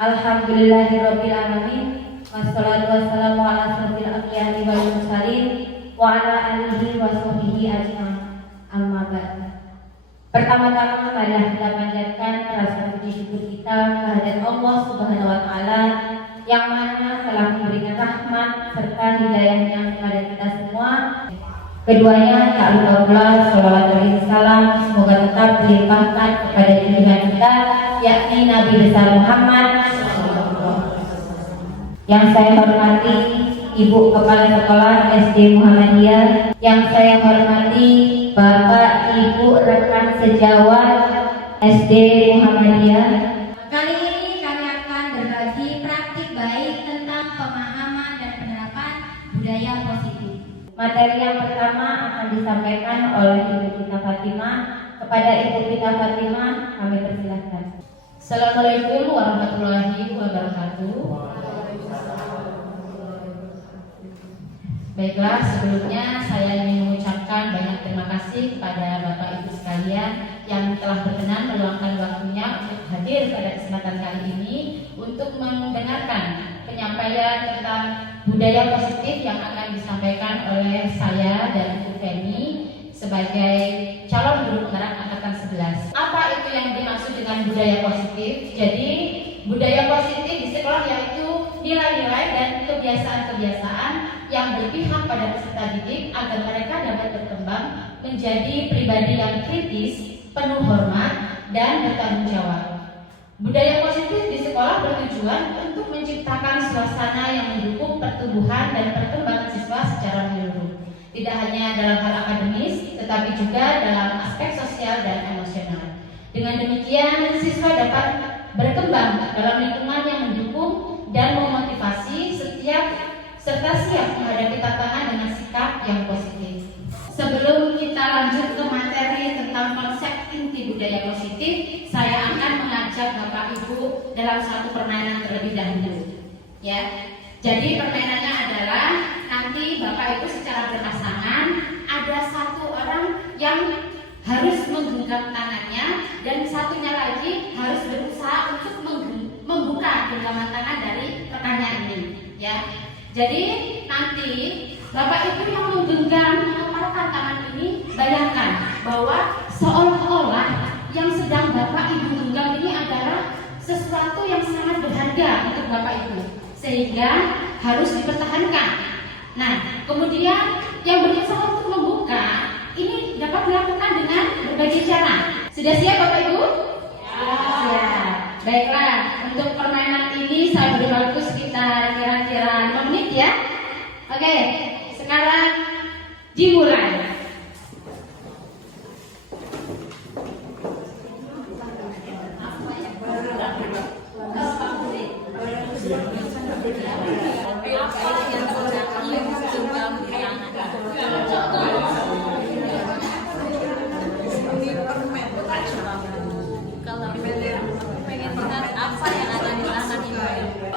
Alhamdulillahirabbil alamin. Wassalatu wassalamu ala asyrofil anbiya'i wal mursalin wa ala alihi wa sahbihi ajmain. Amma ba'd. Pertama-tama marilah kita panjatkan rasa puji syukur kita kehadirat Allah Subhanahu wa taala yang mana telah memberikan rahmat serta hidayahnya kepada kita semua. Keduanya tak lupa pula salawat dan salam semoga tetap dilimpahkan kepada junjungan kita yakni Nabi besar Muhammad. Yang saya hormati Ibu Kepala Sekolah SD Muhammadiyah, yang saya hormati Bapak Ibu rekan sejawat SD Muhammadiyah. Kali ini kami akan berbagi praktik baik tentang pemahaman dan penerapan budaya positif. Materi yang pertama akan disampaikan oleh Ibu kita Fatimah. Kepada Ibu kita Fatimah kami persilahkan. Assalamualaikum warahmatullahi wabarakatuh. Baiklah, sebelumnya saya ingin mengucapkan banyak terima kasih kepada Bapak Ibu sekalian yang telah berkenan meluangkan waktunya untuk hadir pada kesempatan kali ini untuk mendengarkan penyampaian tentang budaya positif yang akan disampaikan oleh saya dan Ibu Feni sebagai calon guru penerang angkatan 11. Apa itu yang dimaksud dengan budaya positif? Jadi, budaya positif di sekolah yaitu nilai-nilai dan kebiasaan-kebiasaan yang berpihak pada peserta didik agar mereka dapat berkembang menjadi pribadi yang kritis, penuh hormat, dan bertanggung jawab. Budaya positif di sekolah bertujuan untuk menciptakan suasana yang mendukung pertumbuhan dan perkembangan siswa secara menyeluruh. Tidak hanya dalam hal akademis, tetapi juga dalam aspek sosial dan emosional. Dengan demikian, siswa dapat berkembang dalam lingkungan yang mendukung dan memotivasi serta siap menghadapi tantangan dengan sikap yang positif. Sebelum kita lanjut ke materi tentang konsep inti budaya positif, saya akan mengajak Bapak Ibu dalam satu permainan terlebih dahulu. Ya, jadi permainannya adalah nanti Bapak Ibu secara berpasangan ada satu orang yang harus menggenggam tangannya dan satunya lagi harus berusaha untuk membuka genggaman tangan dari rekannya ini. Ya. Jadi nanti Bapak Ibu yang menggenggam mengepalkan tangan ini, bayangkan bahwa seolah-olah yang sedang Bapak Ibu genggam ini adalah sesuatu yang sangat berharga untuk Bapak Ibu, sehingga harus dipertahankan. Nah, kemudian yang berusaha untuk membuka ini dapat dilakukan dengan berbagai cara. Sudah siap Bapak Ibu? Ya. Baiklah, untuk permainan ini saya beri waktu sekitar kira-kira 5 menit ya. Oke, sekarang dimulai.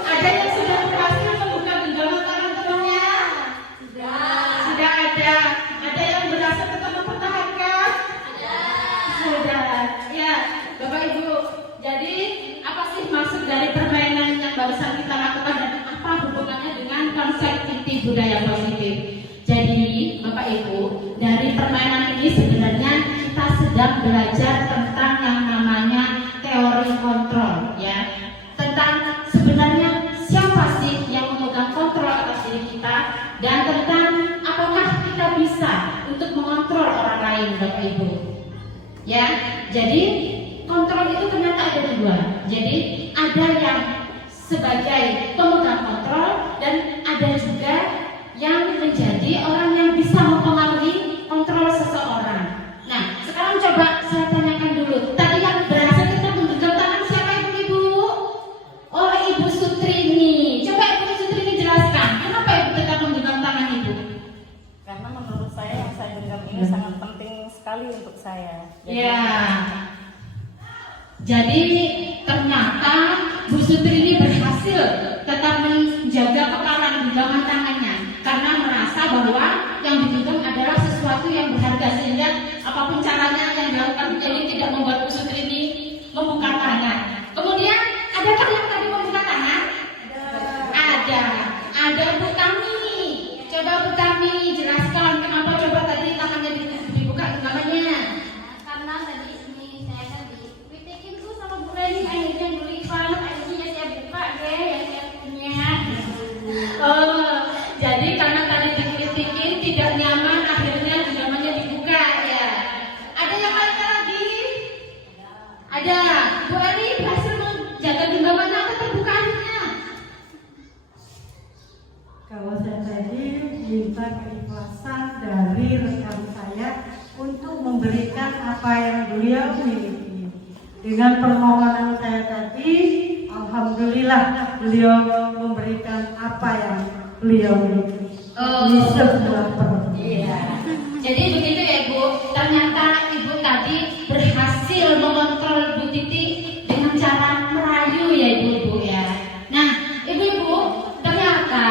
Ada yang sudah berhasil membuka genggaman tangan temannya? Sudah ada. Ada yang berhasil tetap mempertahankan? Sudah. Ya, Bapak Ibu. Jadi apa sih maksud dari permainan yang barusan kita lakukan dan apa hubungannya dengan konsep inti budaya positif? Jadi Bapak Ibu, dari permainan ini sebenarnya kita sedang belajar tentang yang namanya teori kontrol, ya. Tentang sebenarnya siapa sih yang memegang kontrol atas diri kita dan tentang apakah kita bisa untuk mengontrol orang lain, Bapak Ibu. Ya, jadi kontrol itu ternyata ada dua. Jadi ada yang sebagai pemegang kontrol dan ada juga yang menjadi orang yang bisa mempengaruhi kontrol seseorang. Nah, sekarang coba saya tanyakan dulu. Tadi yang berhasil kita menggenggam tangan siapa Ibu? Oh, Ibu Sutrini. Coba Ibu Sutrini jelaskan, kenapa Ibu tetap menggenggam tangan Ibu? Karena menurut saya yang saya genggam ini sangat penting sekali untuk saya. Ya. Jadi ternyata Bu Sutrini berhasil tetap menjaga kepala genggaman tangannya karena merasa bahwa yang digenggam adalah sesuatu yang berharga sehingga apapun caranya yang dilakukan jadi tidak membuat Bu Sutrini membuka tangan. Kemudian adakah yang tadi membuka ada Bu Tami. Coba Bu Tami jelaskan kenapa coba tadi tangannya dibuka namanya. Karena tadi ini saya kan dipitikin tuh sama Bu Reni, akhirnya beli banget, akhirnya saya buka deh yang saya punya. Oh, jadi karena tadi dikritikin tidak nyaman, akhirnya genggamannya dibuka ya. Ada yang lain lagi? Ada. Bu Ari berhasil menjaga genggamannya atau terbuka akhirnya? Kalau saya tadi minta keikhlasan dari rekan saya untuk memberikan apa yang beliau miliki. Dengan permohonan saya tadi, alhamdulillah beliau memberikan apa yang beliau miliki. Di sebuah permohonan. Iya. Jadi begitu ya Bu. Ternyata Ibu tadi berhasil mengontrol Bu Titi dengan cara merayu ya Ibu ya. Nah, Ibu-ibu, ternyata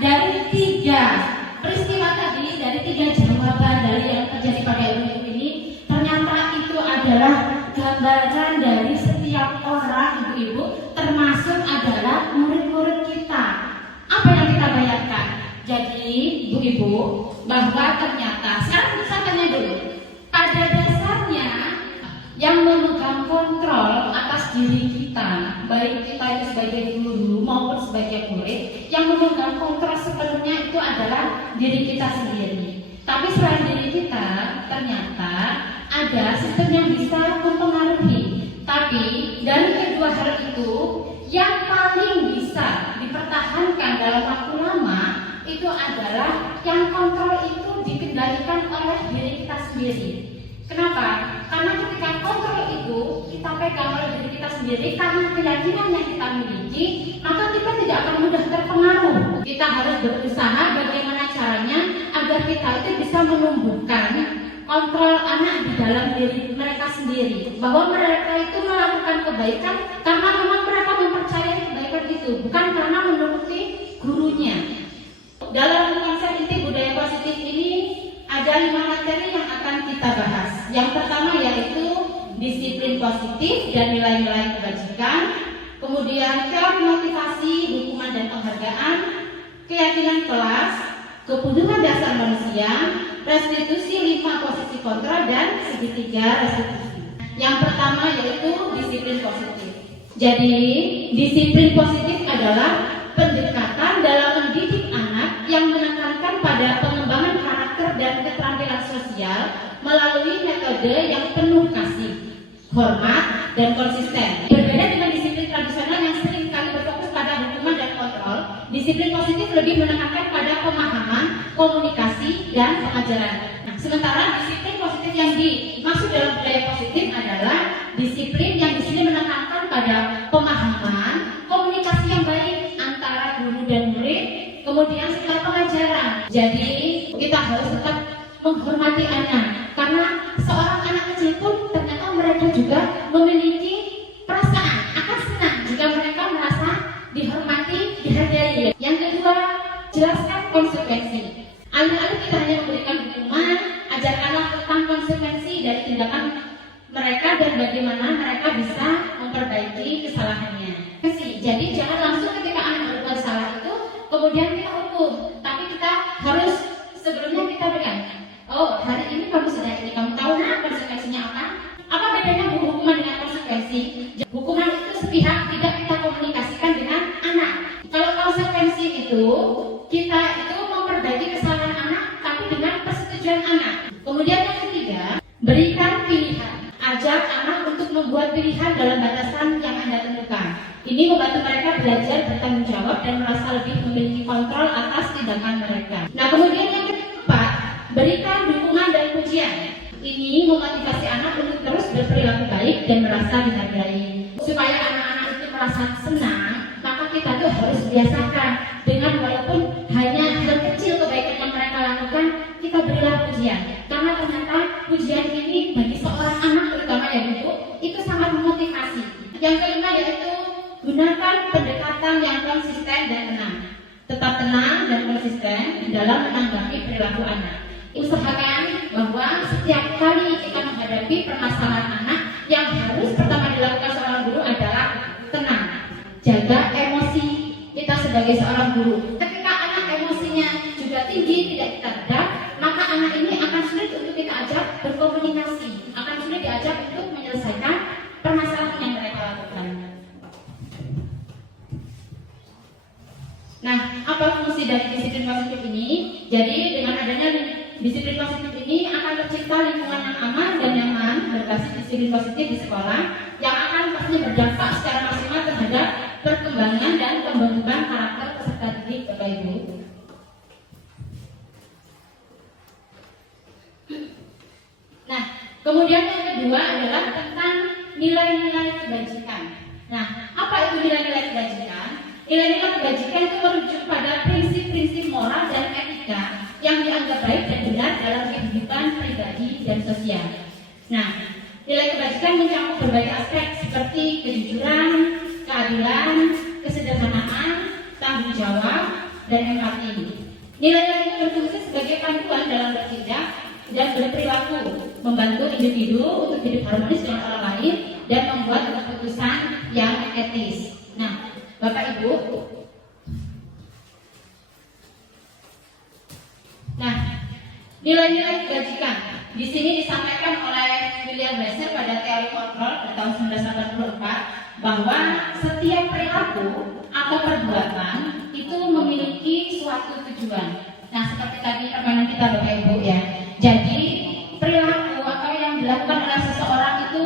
dari 3 peristiwa tadi, dari 3 jawaban dari yang terjadi pada ibu-ibu ini, ternyata itu adalah gambaran dari setiap orang ibu-ibu, termasuk adalah murid-murid kita. Apa yang kita bayangkan? Jadi ibu-ibu, bahwa ternyata sekarang bisa tanya dulu, pada dasarnya yang memegang kontrol atas diri kita, baik kita itu sebagai guru maupun sebagai murid, yang memegang kontrol sepenuhnya itu adalah diri kita sendiri. Tapi selain diri kita, ternyata ada sistem yang bisa mempengaruhi. Tapi dari kedua hal itu, yang paling bisa dipertahankan dalam waktu lama itu adalah yang kontrol itu dikendalikan oleh diri kita sendiri. Kenapa? Karena ketika kontrol itu kita pegang oleh diri kita sendiri, karena keyakinan yang kita miliki, maka kita tidak akan mudah terpengaruh. Kita harus berusaha bagaimana caranya agar kita itu bisa menumbuhkan kontrol anak di dalam diri mereka sendiri, bahwa mereka itu melakukan kebaikan karena memang mereka mempercayai kebaikan itu, bukan karena menuruti gurunya. Dalam konsep inti budaya positif ini ada 5 materi yang akan kita bahas. Yang pertama yaitu disiplin positif dan nilai-nilai kebajikan, kemudian teori motivasi, hukuman dan penghargaan, keyakinan kelas, kebutuhan dasar manusia, restitusi 5 posisi kontra, dan segitiga restitusi. Yang pertama yaitu disiplin positif. Jadi disiplin positif adalah pendekatan dalam mendidik anak yang menekankan pada pengembangan karakter dan keterampilan sosial melalui metode yang penuh kasih, hormat, dan konsisten. Berbeda dengan disiplin tradisional yang seringkali berfokus pada hukuman dan kontrol, disiplin positif lebih menekankan pada pemahaman, komunikasi, dan pengajaran. Nah, sementara disiplin positif yang dimaksud dalam budaya positif adalah disiplin yang di sini menekankan pada pemahaman, komunikasi yang baik antara guru dan murid, kemudian setelah pengajaran. Jadi kita harus tetap menghormati anak, karena seorang anak kecil pun ternyata mereka juga memiliki perasaan akan senang jika mereka merasa dihormati, dihargai. Yang kedua, jelaskan konsekuensi. Alih-alih kita hanya memberikan hukuman, ajarkanlah tentang konsekuensi dari tindakan mereka dan bagaimana mereka bisa memperbaiki kesalahannya. Jadi jangan langsung ketika anak berbuat salah itu kemudian kita hukum, tapi kita harus sebelumnya kita berikan. Oh, hari ini kamu sudah ini, kamu tahu nah konsekuensinya apa? Apa bedanya hukuman dengan konsekuensi? Hukuman itu sepihak, tidak kita komunikasikan dengan anak. Kalau konsekuensi itu kita itu memperbaiki kesalahan anak, tapi dengan persetujuan anak. Kemudian yang ketiga, berikan pilihan. Ajak anak untuk membuat pilihan dalam batasan yang Anda tentukan. Ini membantu mereka belajar bertanggung jawab dan merasa lebih memiliki kontrol atas tindakan mereka. Nah, kemudian yang keempat, berikan dukungan dan pujian. Ini memotivasi anak untuk terus berperilaku baik dan merasa dihargai. Supaya anak-anak itu merasa senang, maka kita tuh harus biasakan dengan walaupun hanya hal kecil kebaikan yang mereka lakukan, kita berilah pujian. Karena ternyata pujian ini bagi seorang anak terutama ya ibu, itu sangat memotivasi. Yang kelima yaitu gunakan pendekatan yang konsisten dan tenang. Tetap tenang dan konsisten dalam menanggapi perilaku anak. Usahakan bahwa setiap kali kita menghadapi permasalahan anak, yang harus pertama dilakukan seorang guru adalah tenang. Jaga emosi kita sebagai seorang guru. Ketika anak berkomunikasi, akan sulit diajak untuk menyelesaikan permasalahan yang mereka lakukan. Nah, apa fungsi dari disiplin positif ini? Jadi dengan adanya disiplin positif ini akan tercipta lingkungan yang aman dan nyaman berbasis disiplin positif di sekolah yang akan pastinya berdampak secara maksimal terhadap perkembangan dan pembentukan karakter peserta didik, Bapak Ibu. Nah, kemudian yang kedua adalah tentang nilai-nilai kebajikan. Nah, apa itu nilai-nilai kebajikan? Nilai-nilai kebajikan itu merujuk pada prinsip-prinsip moral dan etika yang dianggap baik dan benar dalam kehidupan pribadi dan sosial. Nah, nilai kebajikan mencakup berbagai aspek seperti kejujuran, keadilan, kesederhanaan, tanggung jawab, dan empati. Nilai-nilai ini berfungsi sebagai panduan dalam bertindak dan berperilaku, membantu individu untuk hidup harmonis dengan orang lain dan membuat keputusan yang etis. Nah, Bapak Ibu, nah, nilai-nilai kebajikan di sini disampaikan oleh William Glasser pada teori kontrol pada tahun 1984 bahwa setiap perilaku atau perbuatan itu memiliki suatu tujuan. Nah, seperti tadi permainan kita Bapak Ibu ya. Jadi perilaku atau yang dilakukan oleh seseorang itu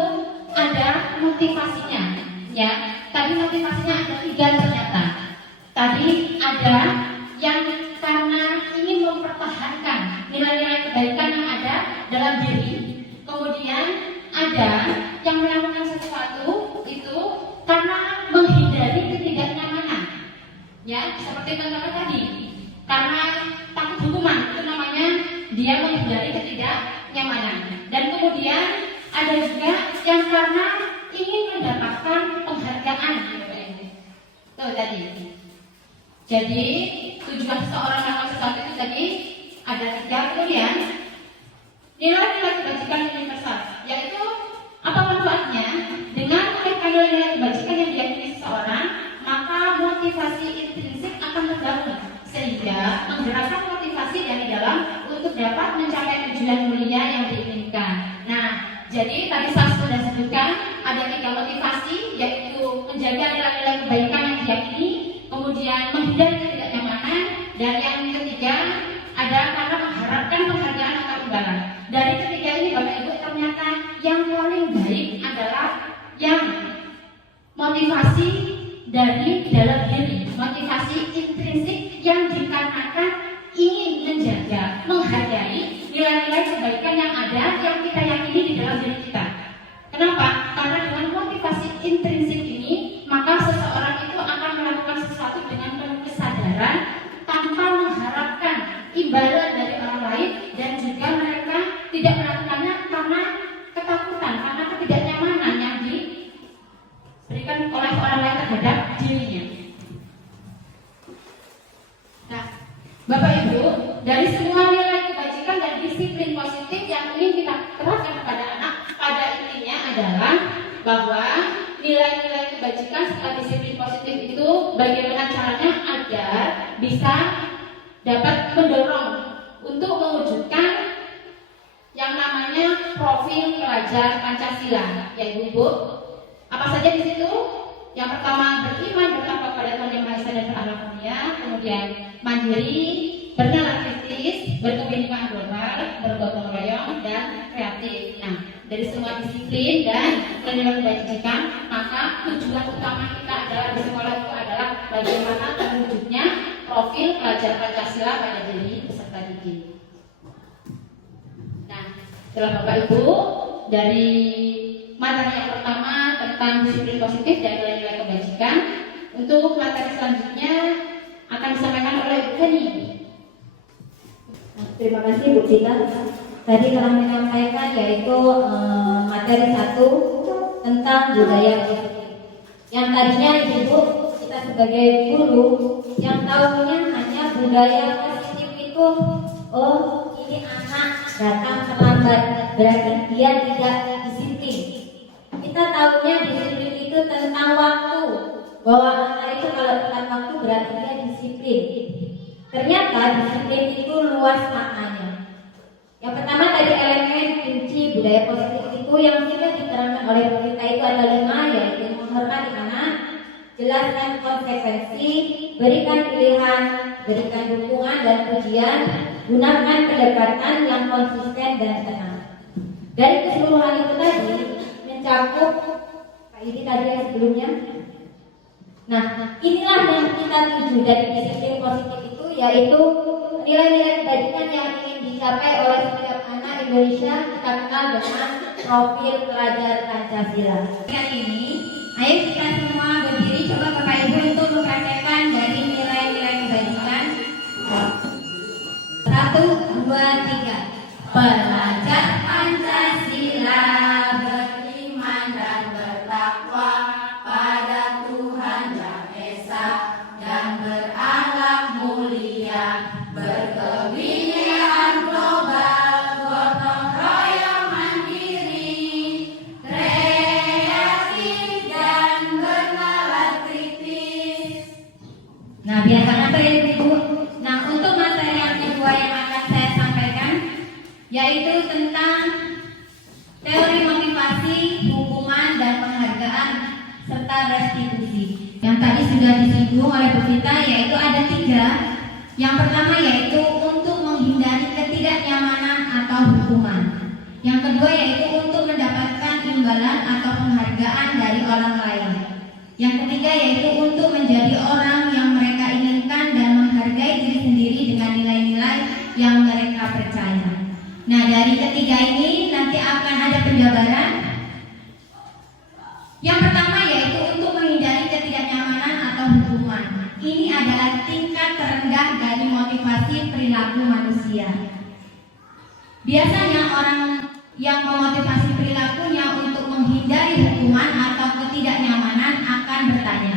ada motivasinya, ya. Tadi motivasinya ada 3 ternyata. Tadi ada yang karena ingin mempertahankan nilai-nilai kebaikan yang ada dalam diri. Kemudian ada yang melakukan sesuatu itu karena menghindari ketidaknyamanan. Ya, seperti contohnya tadi. Karena takut hukuman, itu namanya dia menghindari ketidaknyamanan. Dan kemudian ada juga yang karena ingin mendapatkan penghargaan. Tuh tadi. Jadi tujuan seseorang melakukan sesuatu itu tadi ada 3. Kemudian nilai-nilai kebajikan universal, yaitu apa manfaatnya? Dengan mengenai nilai-nilai kebajikan yang diyakini seseorang, maka motivasi intrinsik akan terbangun sehingga menggerakkan motivasi dari dalam untuk dapat mencapai tujuan mulia yang diinginkan. Nah, jadi tadi saya sudah sebutkan ada 3 motivasi, yaitu menjaga nilai-nilai kebaikan yang diyakini, kemudian menghindari ketidaknyamanan, dan yang ketiga ada karena mengharapkan penghargaan atau imbalan. Dari ketiga ini Bapak Ibu, ternyata yang paling baik adalah yang motivasi dari dalam diri, motivasi intrinsik yang dikarenakan ingin menjaga, menghargai nilai-nilai kebaikan yang ada yang kita yakini di dalam diri kita. Kenapa? Karena dengan motivasi intrinsik ini, maka seseorang itu akan melakukan sesuatu dengan penuh kesadaran tanpa mengharapkan imbalan dari orang lain, dan juga mereka tidak melakukannya karena ketakutan, karena ketidaknyamanan yang diberikan oleh orang lain terhadap dirinya. Nah, Bapak Ibu, dari semua nilai kebajikan dan disiplin positif yang ingin kita terapkan kepada anak, pada intinya adalah bahwa nilai-nilai kebajikan serta disiplin positif itu bagaimana caranya agar bisa dapat mendorong untuk mewujudkan yang namanya profil pelajar Pancasila, ya Ibu. Apa saja di situ? Yang pertama, beriman bertakwa kepada Tuhan Yang Maha Esa dan berakhlak mulia, kemudian mandiri, bernalar kritis, berkebinekaan global, bergotong royong, dan kreatif. Nah, dari semua disiplin dan nilai kebajikan, maka tujuan utama kita adalah di sekolah itu adalah bagaimana terwujudnya profil pelajar Pancasila pada diri peserta didik. Nah, setelah Bapak Ibu dari materi yang pertama tentang disiplin positif dan nilai-nilai kebajikan, untuk materi selanjutnya akan disampaikan oleh Bu Heni. Terima kasih Bu Cita. Tadi telah menyampaikan yaitu materi 1 tentang budaya positif. Yang tadinya Ibu kita sebagai guru yang tahunya hanya budaya positif itu, oh ini anak datang terlambat, berarti dia tidak disiplin. Kita tahunya disiplin itu tentang waktu, bahwa anak itu kalau tepat waktu berarti dia disiplin. Ternyata disiplin itu luas maknanya. Yang pertama tadi elemen kunci budaya positif itu yang sudah diterangkan oleh kita itu ada 5, yaitu menghormati anak, jelaskan konsekuensi, berikan pilihan, berikan dukungan dan pujian, gunakan pendekatan yang konsisten dan tenang. Dari keseluruhan itu tadi mencakup ini tadi yang sebelumnya. Nah, inilah yang kita tuju dari disiplin positif itu, yaitu nilai-nilai kebajikan yang ingin dicapai oleh setiap anak Indonesia kita kenal dengan profil pelajar Pancasila. Kali ini, ayo kita semua berdiri, coba Bapak Ibu untuk mempraktekkan dari nilai-nilai kebajikan. 1, 2, 3. Pelajar Pancasila beriman dan bertakwa pada Tuhan Yang Esa dan berakhlak mulia, berkebinekaan global, gotong royong mandiri, kreatif dan bernalar kritis. Nah, biarkan apa ya Ibu? Nah, untuk materi yang kedua yang akan saya sampaikan, yaitu tentang teori motivasi, hukuman dan penghargaan serta restitusi. Yang tadi sudah disinggung oleh Bu Vita, yaitu ada 3. Yang pertama yaitu untuk menghindari ketidaknyamanan atau hukuman. Yang kedua yaitu untuk mendapatkan imbalan atau penghargaan dari orang lain. Yang ketiga yaitu untuk menjadi orang yang mereka inginkan dan menghargai diri sendiri dengan nilai-nilai yang mereka percaya. Nah, dari ketiga ini nanti akan ada penjabaran. Yang pertama yaitu untuk menghindari ketidaknyamanan atau hukuman. Ini adalah tingkat terendah dari motivasi perilaku manusia. Biasanya orang yang memotivasi perilakunya untuk menghindari hukuman atau ketidaknyamanan akan bertanya,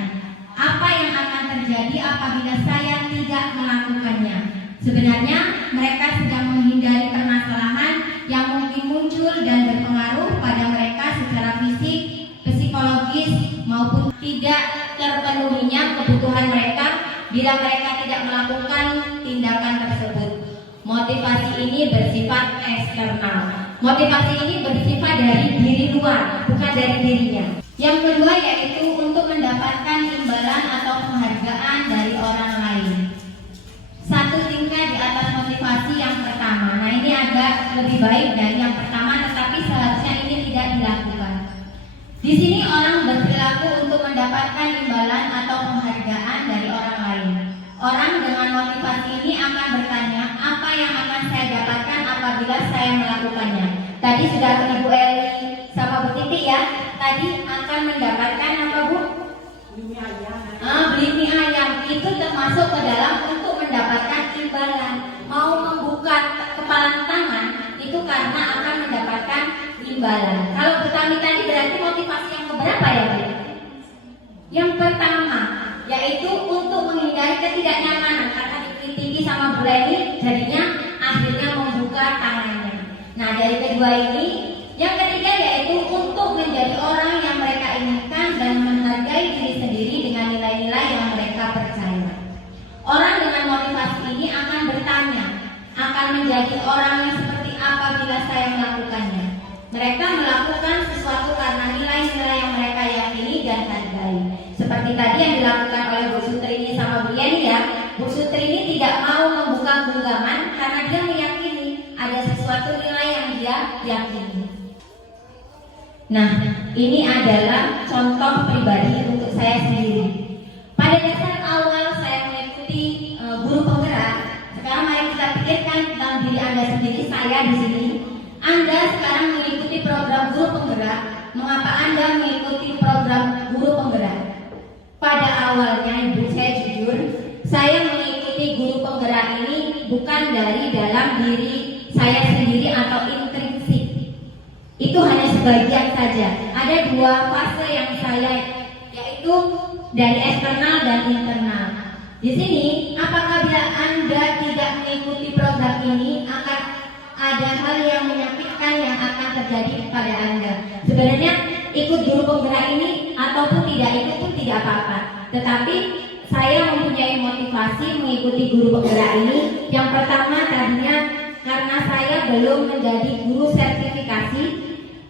apa yang akan terjadi apabila saya tidak melakukannya? Sebenarnya mereka sedang menghindari permasalahan yang mungkin muncul dan berpengaruh pada mereka secara fisik, psikologis maupun tidak terpenuhinya kebutuhan mereka bila mereka tidak melakukan tindakan tersebut. Motivasi ini bersifat eksternal. Motivasi ini bersifat dari diri luar, bukan dari dirinya. Yang kedua yaitu untuk mendapatkan imbalan atau penghargaan dari orang lain. 1 tingkat di atas motivasi yang pertama. Nah, ini agak lebih baik dari yang pertama, tetapi seharusnya ini tidak dilakukan. Di sini orang berperilaku untuk mendapatkan imbalan atau penghargaan dari orang lain. Orang dengan motivasi ini akan bertanya, apa yang akan saya dapatkan apabila saya melakukannya? Tadi sudah Ibu Eli sama Bu Titi ya. Tadi akan mendapatkan apa Bu? Ini ayam. Beli mie ayam itu termasuk ke dalam untuk mendapatkan imbalan. Mau membuka kepalan tangan itu karena akan mendapatkan imbalan. Kalau bertani tadi berarti motivasi yang keberapa ya Bu? Yang pertama yaitu untuk menghindari ketidaknyamanan karena dikritiki sama Bu Leni, jadinya akhirnya membuka tangannya. Nah, dari kedua ini, yang ketiga yaitu untuk menjadi orang yang mereka inginkan dan menghargai diri sendiri dengan nilai-nilai yang mereka percaya. Orang dengan motivasi ini akan bertanya, akan menjadi orang yang seperti apa bila saya melakukannya? Mereka melakukan sesuatu karena nilai-nilai yang mereka yakini dan hargai. Seperti tadi yang dilakukan oleh Bu Sutrini sama Bu Yeni ya. Bu Sutrini tidak mau membuka genggaman karena dia meyakini ada sesuatu nilai yang dia yakini. Nah, ini adalah contoh pribadi untuk saya sendiri. Pada dasar awal saya mengikuti guru penggerak. Sekarang mari kita pikirkan tentang diri Anda sendiri, saya di sini. Anda sekarang mengikuti program guru penggerak. Mengapa Anda mengikuti program guru penggerak? Pada awalnya, Ibu, saya jujur, saya mengikuti guru penggerak ini bukan dari dalam diri saya sendiri atau intrinsik. Itu hanya sebagian saja. Ada 2 fase yang saya, yaitu dari eksternal dan internal. Di sini, apakah bila Anda tidak mengikuti program ini akan ada hal yang menyakitkan yang akan terjadi kepada Anda? Sebenarnya ikut guru penggerak ini ataupun tidak ikut pun tidak apa-apa. Tetapi saya mempunyai motivasi mengikuti guru penggerak ini. Yang pertama tadinya karena karena saya belum menjadi guru sertifikasi.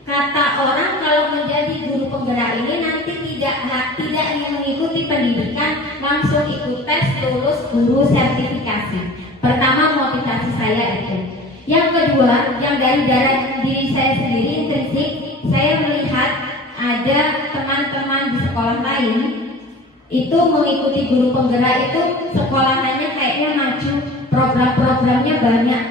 Kata orang kalau menjadi guru penggerak ini nanti tidak ingin mengikuti pendidikan, langsung ikut tes lulus guru sertifikasi. Pertama, motivasi saya itu. Yang kedua, yang dari darah diri saya sendiri intrinsik, saya melihat ada teman-teman di sekolah lain itu mengikuti guru penggerak itu sekolahannya kayaknya maju, program-programnya banyak.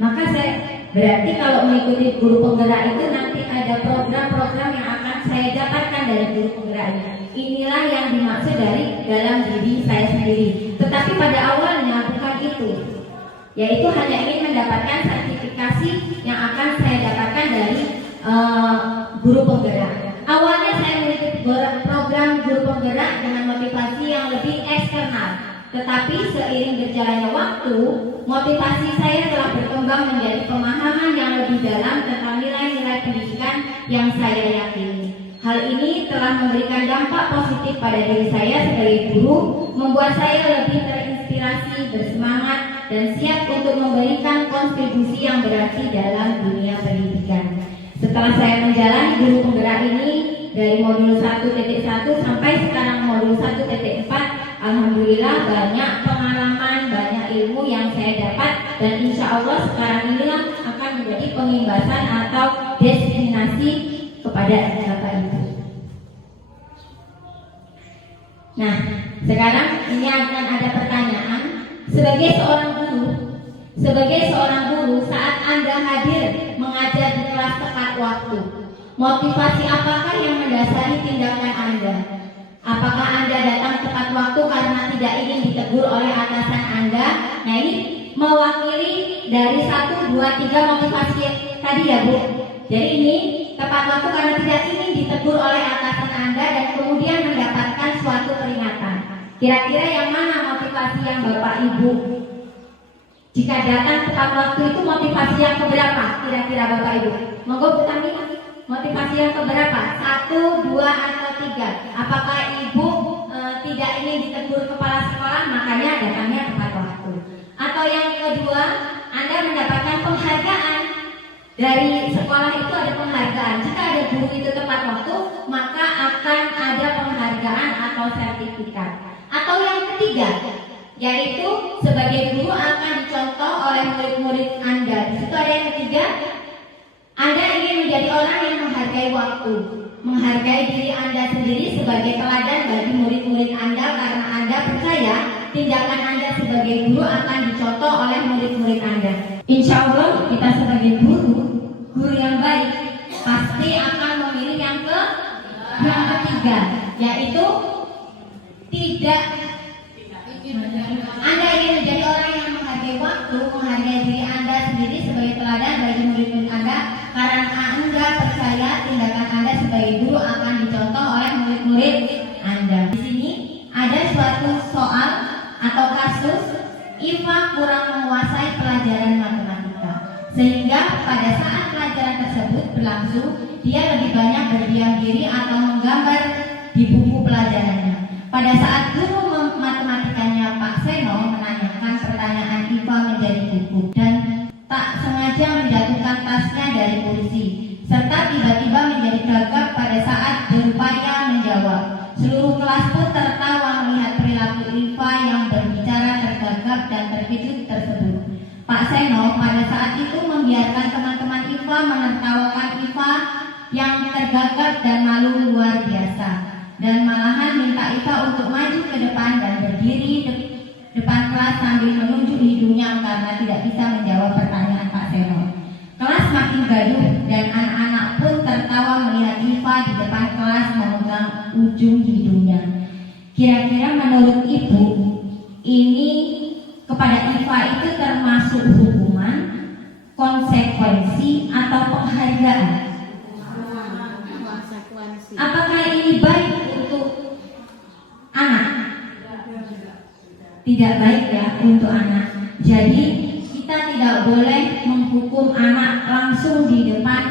Maka saya berarti kalau mengikuti guru penggerak itu nanti ada program-program yang akan saya dapatkan dari guru penggerak ini. Inilah yang dimaksud dari dalam diri saya sendiri. Tetapi pada awalnya bukan itu, yaitu hanya ingin mendapatkan sertifikasi yang akan saya dapatkan dari guru penggerak. Awalnya saya mengikuti program guru penggerak dengan motivasi yang lebih eksternal. Tetapi seiring berjalannya waktu, motivasi saya telah berkembang menjadi pemahaman yang lebih dalam tentang nilai-nilai pendidikan yang saya yakini. Hal ini telah memberikan dampak positif pada diri saya sebagai guru, membuat saya lebih terinspirasi, bersemangat, dan siap untuk memberikan kontribusi yang berarti dalam dunia pendidikan. Setelah saya menjalani guru penggerak ini dari modul 1.1 sampai sekarang modul 1.4, alhamdulillah banyak pengalaman, banyak ilmu yang saya dapat, dan insya Allah sekarang inilah akan menjadi pengimbasan atau destinasi kepada Bapak Ibu. Nah, sekarang ini akan ada pertanyaan. Sebagai seorang guru, saat Anda hadir mengajar di kelas tepat waktu, motivasi apakah yang mendasari tindakan Anda? Apakah Anda datang tepat waktu karena tidak ingin ditegur oleh atasan Anda? Nah, ini mewakili dari 1, 2, 3 motivasi tadi ya Bu. Jadi ini tepat waktu karena tidak ingin ditegur oleh atasan Anda dan kemudian mendapatkan suatu peringatan. Kira-kira yang mana motivasi yang Bapak Ibu? Jika datang tepat waktu itu motivasi yang keberapa? Kira-kira Bapak Ibu? Monggo Bu Tami, motivasi yang keberapa? 1, 2, atau 3? Apakah Ibu tidak ingin ditegur kepala sekolah makanya datangnya tepat waktu? Atau yang kedua, Anda mendapatkan penghargaan dari sekolah itu, ada penghargaan. Jika ada guru itu tepat waktu, maka akan ada penghargaan atau sertifikat. Atau yang ketiga, yaitu sebagai guru akan dicontoh oleh murid-murid Anda. Di situ ada yang ketiga, Anda ingin menjadi orang yang menghargai waktu, menghargai diri Anda sendiri sebagai teladan bagi murid-murid Anda, karena Anda percaya tindakan Anda sebagai guru akan dicontoh oleh murid-murid Anda. Insya Allah kita sebagai guru yang baik pasti akan memilih yang ketiga, yaitu tidak Anda ingin menjadi orang yang menghargai waktu, menghargai diri Anda sendiri sebagai teladan bagi murid-murid Anda, karena Anda percaya tindakan Anda sebagai guru akan dicontoh oleh murid-murid Anda. Di sini ada suatu soal atau kasus Iva kurang menguasai pelajaran matematika, sehingga pada saat pelajaran tersebut berlangsung dia lebih banyak berdiam diri atau menggambar di buku pelajarannya. Pada saat guru matematikanya Pak Seno menanyakan pertanyaan Iva menjadi gugup dan tak sengaja menjatuhkan tasnya dari kursi, serta tiba-tiba menjadi gagap pada saat berupaya menjawab. Seluruh kelas pun tertawa melihat perilaku Iva yang berbicara tergagap dan terkejut tersebut. Pak Seno pada saat itu membiarkan teman-teman Iva menertawakan Iva yang tergagap dan malu luar biasa, dan malahan minta Iva untuk maju ke depan dan berdiri depan kelas sambil menunjuk hidungnya karena tidak bisa menjawab pertanyaan Pak Seno. Kelas makin gaduh dan anak-anak pun tertawa melihat Iva di depan kelas memegang ujung hidungnya. Kira-kira menurut Ibu, ini kepada Iva itu termasuk hukuman, konsekuensi, atau penghargaan? Apakah ini baik untuk anak? Tidak baik ya untuk anak. Jadi kita tidak boleh menghukum anak langsung di depan.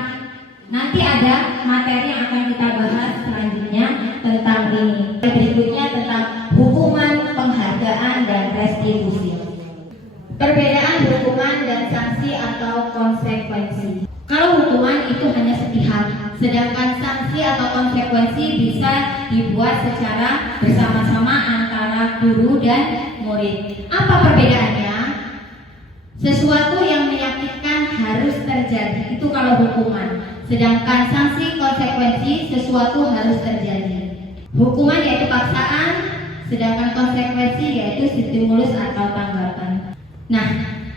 Nanti ada materi yang akan kita bahas selanjutnya tentang ini. Berikutnya tentang hukuman, penghargaan, dan restitusi. Perbedaan hukuman dan sanksi atau konsekuensi. Kalau hukuman itu hanya sepihak, sedangkan sanksi atau konsekuensi bisa dibuat secara bersama-sama antara guru dan murid. Apa perbedaannya? Sesuatu yang menyakitkan harus terjadi, itu kalau hukuman. Sedangkan sanksi konsekuensi sesuatu harus terjadi. Hukuman yaitu paksaan, sedangkan konsekuensi yaitu stimulus atau tanggapan. Nah,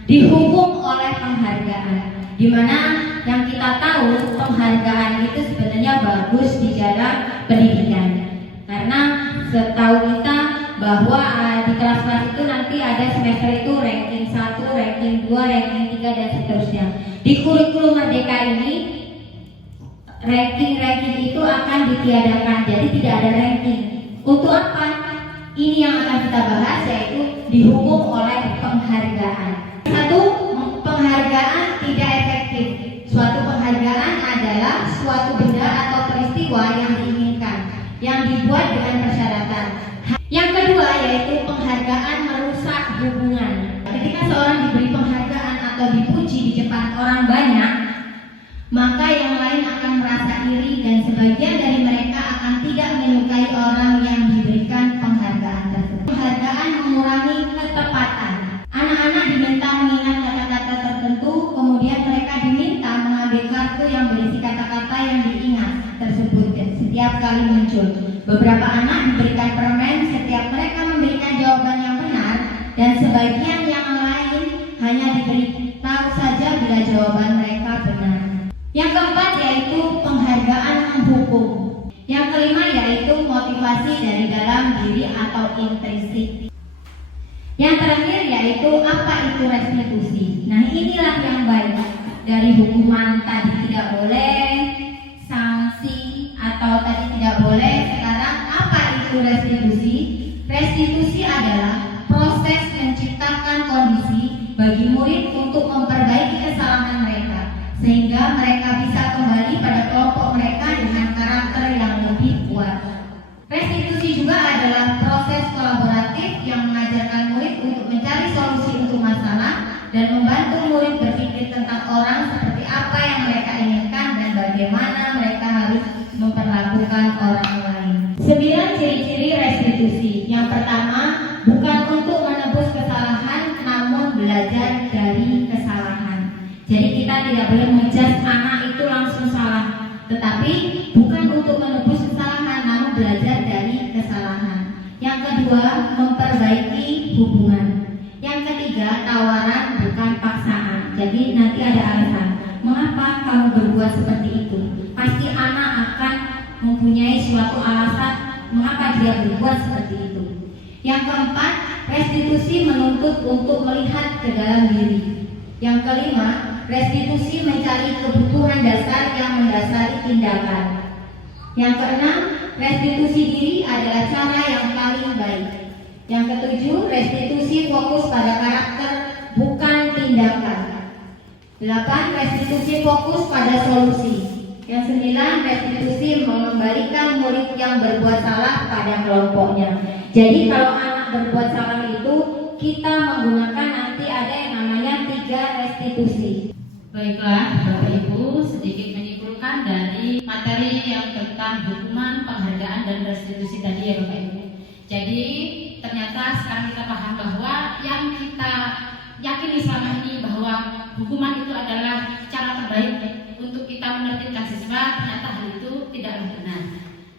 dihukum oleh penghargaan, di mana yang kita tahu penghargaan itu sebenarnya bagus di dalam pendidikan. Karena setahu kita bahwa di kelas-kelas itu nanti ada semester itu ranking 1, ranking 2, ranking 3 dan seterusnya. Di kurikulum Merdeka ini ranking-ranking itu akan ditiadakan, jadi tidak ada ranking. Untuk apa? Ini yang akan kita bahas, yaitu dihukum oleh penghargaan. Satu, penghargaan tidak efektif. Suatu penghargaan adalah suatu benda atau peristiwa yang diinginkan, yang dibuat dengan persyaratan. Yang kedua yaitu penghargaan merusak hubungan. Ketika seorang diberi penghargaan atau dipuji di depan orang banyak, maka yang lain akan merasa iri dan sebagian dari mereka akan tidak menyukai orang yang diberikan penghargaan tersebut. Penghargaan mengurangi ketepatan. Anak-anak diminta mengingat kata-kata tertentu, kemudian mereka diminta mengambil kartu yang berisi kata-kata yang diingat tersebut setiap kali muncul. Beberapa anak diberikan permen setiap mereka memberikan jawaban yang benar, dan sebagian yang lain hanya diberi tahu saja bila jawaban mereka benar. Yang keempat yaitu penghargaan menghukum. Yang kelima yaitu motivasi dari dalam diri atau intrinsik. Yang terakhir yaitu apa itu restitusi. Nah, inilah yang baik dari hukuman tadi tidak boleh, sanksi atau tadi tidak boleh. Sekarang apa itu restitusi? Restitusi adalah proses menciptakan kondisi bagi murid untuk memperbaiki kesalahan mereka, sehingga mereka bisa kembali pada kelompok mereka dengan karakter yang lebih kuat. Restitusi juga adalah proses kolaboratif yang mengajarkan murid untuk mencari solusi untuk masalah dan membantu murid berpikir tentang orang seperti apa yang mereka inginkan dan bagaimana mereka harus memperlakukan orang lain. 9 ciri-ciri restitusi. Yang pertama, bukan untuk menebus kesalahan, namun belajar dari kesalahan. Jadi kita tidak boleh menjudge anak itu langsung salah, tetapi bukan untuk menebus kesalahan, namun belajar dari kesalahan. Yang kedua, memperbaiki hubungan. Yang ketiga, tawaran bukan paksaan. Jadi nanti ada alasan mengapa kamu berbuat seperti itu. Pasti anak akan mempunyai suatu alasan mengapa dia berbuat seperti itu. Yang keempat, restitusi menuntut untuk melihat ke dalam diri. Yang kelima, restitusi mencari kebutuhan dasar yang mendasari tindakan. Yang keenam, restitusi diri adalah cara yang paling baik. Yang ketujuh, restitusi fokus pada karakter bukan tindakan. 8. Restitusi fokus pada solusi. Yang 9. Restitusi mengembalikan murid yang berbuat salah pada kelompoknya. Jadi kalau anak berbuat salah itu kita menggunakan nanti ada yang namanya 3 restitusi. Baiklah Bapak Ibu, sedikit menyimpulkan dari materi yang tentang hukuman, penghargaan dan restitusi tadi ya Bapak Ibu. Jadi ternyata sekarang kita paham bahwa yang kita yakini selama ini bahwa hukuman itu adalah cara terbaik untuk kita menertibkan siswa, ternyata hal itu tidaklah benar.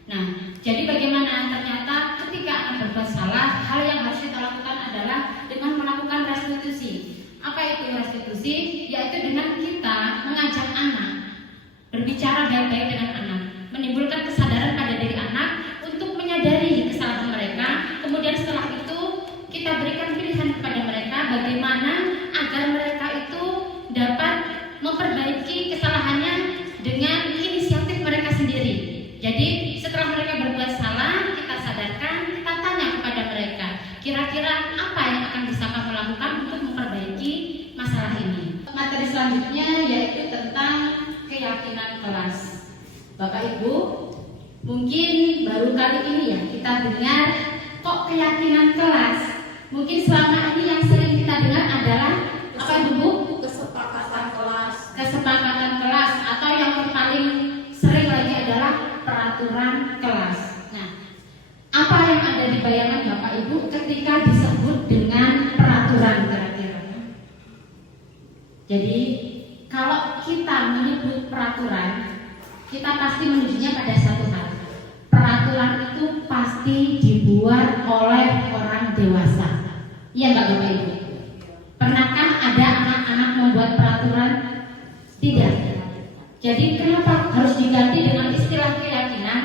Nah, jadi bagaimana? Ternyata ketika anak berbuat salah, hal yang harus kita lakukan adalah dengan melakukan restitusi. Apa itu restitusi? Yaitu dengan kita mengajak anak berbicara baik-baik dengan anak, menimbulkan kesadaran pada diri anak untuk menyadari kesalahan mereka. Kemudian setelah itu kita berikan pilihan kepada mereka bagaimana agar mereka itu dapat memperbaiki kesalahannya dengan inisiatif mereka sendiri. Jadi setelah mereka berbuat salah, kita sadarkan, kita tanya kepada mereka, kira-kira apa yang akan bisa kamu lakukan untuk memperbaiki masalah ini. Materi selanjutnya yaitu tentang keyakinan kelas. Bapak Ibu, mungkin baru kali ini ya kita dengar kok keyakinan kelas. Mungkin selama ini yang sering kita dengar adalah Jadi kalau kita menyebut peraturan, kita pasti menujunya pada satu hal. Peraturan itu pasti dibuat oleh orang dewasa. Iya Mbak Bapak Ibu? Pernahkah ada anak-anak membuat peraturan? Tidak. Jadi kenapa harus diganti dengan istilah keyakinan?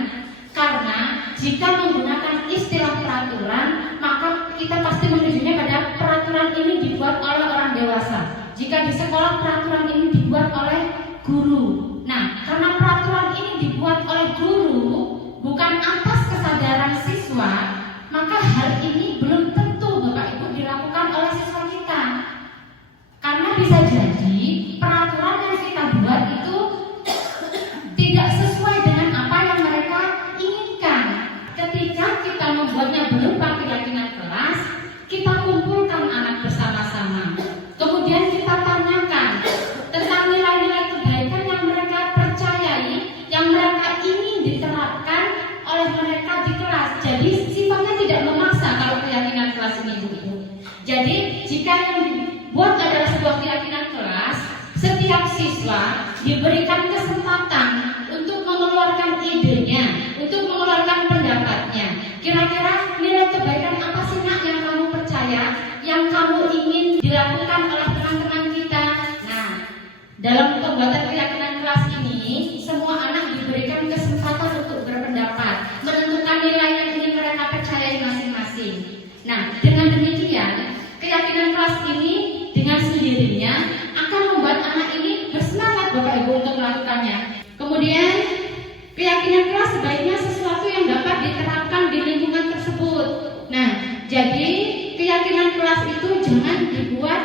Karena jika menggunakan istilah peraturan, maka kita pasti menujunya pada peraturan ini dibuat oleh orang dewasa. Jika di sekolah peraturan ini dibuat oleh guru. Nah, karena peraturan ini dibuat oleh guru, bukan atas kesadaran siswa, maka hal ini belum tentu Bapak Ibu dilakukan oleh siswa kita. Karena bisa jadi peraturan yang kita buat itu tidak sesuai dengan apa yang mereka inginkan. Ketika kita membuatnya berupa keyakinan kelas, kita kumpulkan anak bersama-sama. Kemudian kita tanyakan tentang nilai-nilai kebaikan yang mereka percayai, yang mereka ingin diterapkan oleh mereka di kelas. Jadi sifatnya tidak memaksa kalau keyakinan kelas ini begitu. Jadi jika yang dibuat adalah sebuah keyakinan kelas, setiap siswa diberikan kesempatan untuk mengeluarkan idenya, untuk mengeluarkan pendapatnya. Kira-kira nilai kebaikan apa sih nak yang kamu percaya, yang kamu ingin dilakukan oleh teman-teman kita? Nah, dalam pembuatan keyakinan kelas ini, semua anak diberikan kesempatan untuk berpendapat, menentukan nilai yang ingin mereka percayai masing-masing. Nah, dengan demikian, keyakinan kelas ini dengan sendirinya akan membuat anak ini bersemangat Bapak Ibu untuk melakukannya. Kemudian, keyakinan kelas sebaiknya sesuatu yang dapat diterapkan di lingkungan tersebut. Nah, jadi keyakinan kelas itu jangan dibuat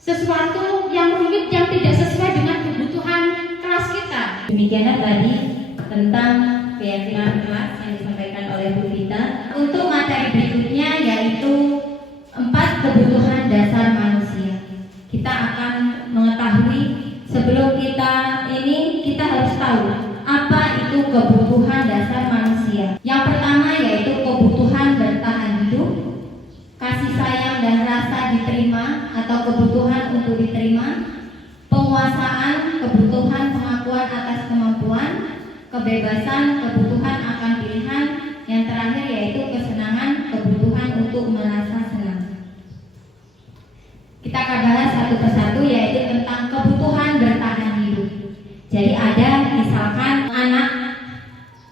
sesuatu yang rumit yang tidak sesuai dengan kebutuhan kelas kita. Demikianlah tadi tentang keyakinan kelas yang disampaikan oleh Bu Vita. Untuk materi berikutnya yaitu 4 kebutuhan dasar manusia. Kita akan mengetahui sebelum kita harus tahu apa itu kebutuhan dasar manusia. Yang pertama yaitu kebutuhan bertahan hidup, kasih sayang dan rasa diterima atau kebutuhan untuk diterima, penguasaan, kebutuhan pengakuan atas kemampuan, kebebasan, kebutuhan akan pilihan, yang terakhir yaitu kesenangan, kebutuhan untuk merasa senang. Kita akan bahas satu persatu yaitu tentang kebutuhan bertahan hidup. Jadi misalkan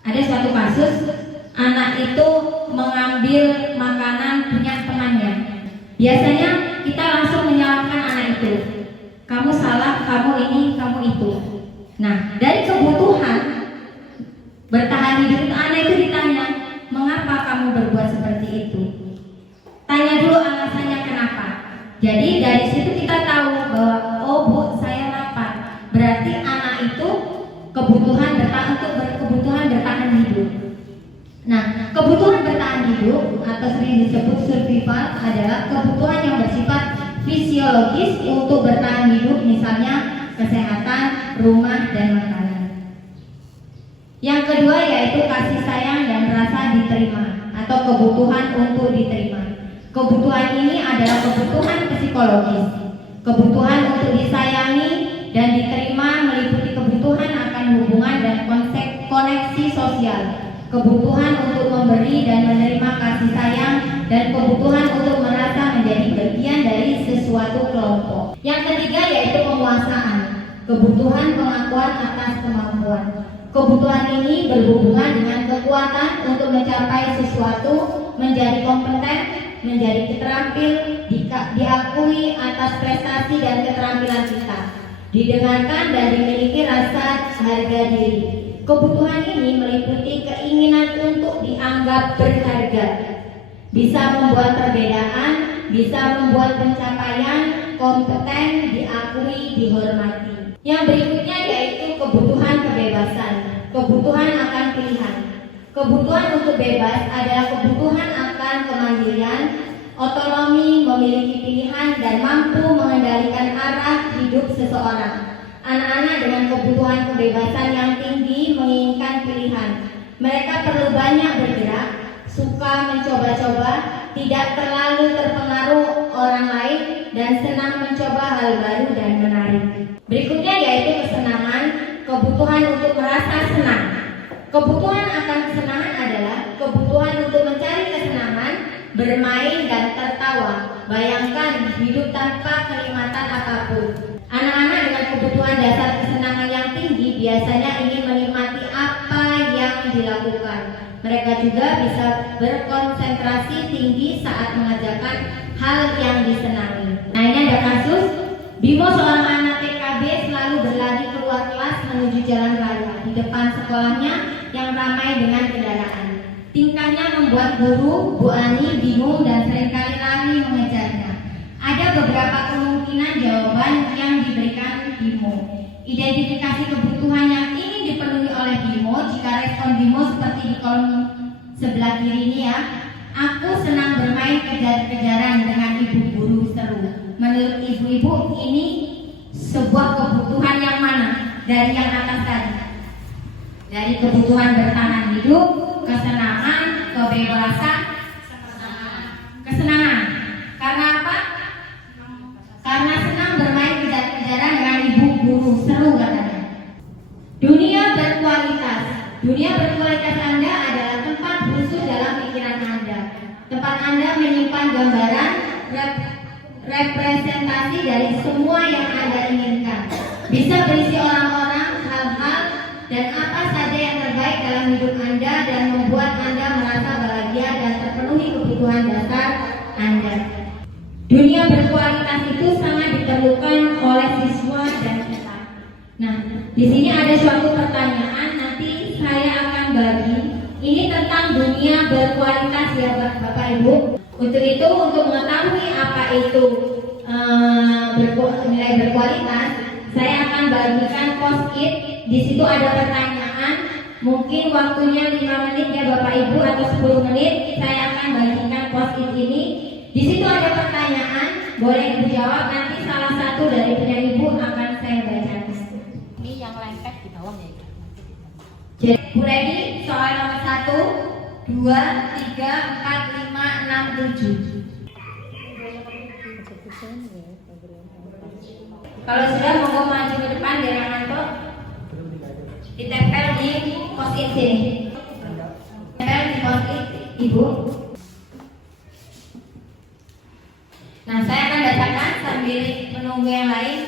ada suatu kasus anak itu mengambil makanan punya temannya. Biasanya kita langsung menyalahkan anak itu. Kamu salah, kamu ini, kamu itu. Nah, dari kebutuhan bertahan hidup anak itu ditanya, mengapa kamu berbuat seperti itu? Tanya dulu alasannya kenapa. Jadi dari situ kita tahu bahwa oh Bu, saya lapar. Berarti anak itu kebutuhan bertahan hidup. Nah, kebutuhan bertahan hidup atau sering disebut survival adalah kebutuhan yang bersifat fisiologis untuk bertahan hidup, misalnya kesehatan, rumah, dan makanan. Yang kedua yaitu kasih sayang dan rasa diterima atau kebutuhan untuk diterima. Kebutuhan ini adalah kebutuhan psikologis. Kebutuhan untuk disayangi dan diterima meliputi kebutuhan akan hubungan dan koneksi sosial, kebutuhan untuk memberi dan menerima kasih sayang, dan kebutuhan untuk merasa menjadi bagian dari sesuatu kelompok. Yang ketiga yaitu penguasaan, kebutuhan pengakuan atas kemampuan. Kebutuhan ini berhubungan dengan kekuatan untuk mencapai sesuatu, menjadi kompeten, menjadi terampil, diakui atas prestasi dan keterampilan kita, didengarkan dan dimiliki rasa harga diri. Kebutuhan ini meliputi keinginan untuk dianggap berharga, bisa membuat perbedaan, bisa membuat pencapaian, kompeten, diakui, dihormati. Yang berikutnya yaitu kebutuhan kebebasan, kebutuhan akan pilihan. Kebutuhan untuk bebas adalah kebutuhan akan kemandirian, otonomi, memiliki pilihan, dan mampu mengendalikan arah hidup seseorang. Anak-anak dengan kebutuhan kebebasan yang tinggi menginginkan pilihan. Mereka perlu banyak bergerak, suka mencoba-coba, tidak terlalu terpengaruh orang lain, dan senang mencoba hal baru dan menarik. Berikutnya yaitu kesenangan, kebutuhan untuk merasa senang. Kebutuhan akan kesenangan adalah kebutuhan untuk mencari kesenangan, bermain dan tertawa. Bayangkan hidup tanpa kenikmatan apapun. Anak-anak dengan kebutuhan dasar kesenangan yang tinggi biasanya ingin menikmati apa yang dilakukan. Mereka juga bisa berkonsentrasi tinggi saat mengerjakan hal yang disenangi. Nah, ini ada kasus Bimo, seorang anak TKB, selalu berlari keluar kelas menuju jalan raya di depan sekolahnya yang ramai dengan kendaraan. Tingkahnya membuat guru, Bu Ani, bingung dan seringkali lari mengejarnya. Ada beberapa kemungkinan jawaban yang diberikan Bimo. Identifikasi kebutuhan yang ingin dipenuhi oleh Bimo. Jika respon Bimo seperti di kolom sebelah kiri ini ya. Aku senang bermain kejar-kejaran dengan ibu guru, seru. Menurut ibu-ibu ini sebuah kebutuhan yang mana dari yang atas tadi? Dari kebutuhan bertahan hidup, kesenangan, kebebasan, kesenangan. Karena apa? Karena senang bermain kejar-kejaran dengan ibu guru, seru katanya. Dunia berkualitas. Dunia berkualitas Anda adalah tempat khusus dalam pikiran Anda. Tempat Anda menyimpan gambaran representasi dari semua yang Anda inginkan. Bisa berisi orang-orang, hal-hal, dan apa saja yang terbaik dalam hidup Anda dan membuat Anda merasa bahagia dan terpenuhi kebutuhan dasar Anda. Dunia berkualitas itu sangat diperlukan oleh siswa dan kita. Nah, di sini ada suatu pertanyaan, nanti saya akan bagi. Ini tentang dunia berkualitas ya Bapak Ibu. Untuk itu, untuk mengetahui apa itu nilai berkualitas, saya akan bagikan post-it. Di situ ada pertanyaan, mungkin waktunya 5 menit ya Bapak Ibu atau 10 menit. Saya akan bagikan post-it ini. Di situ ada pertanyaan, boleh dijawab. Nanti salah satu dari penyanyi Ibu akan saya bacakan. Ini yang lengket di bawah ya. Jadi, Bu Lady, soal nomor 1, 2, 3, 4, 5, 6, 7. Kalau sudah monggo maju ke depan dari ngantuk. Ditempel di post-it sini. Tempel di post-it, Ibu. Nah, saya akan bacakan sambil menunggu yang lain.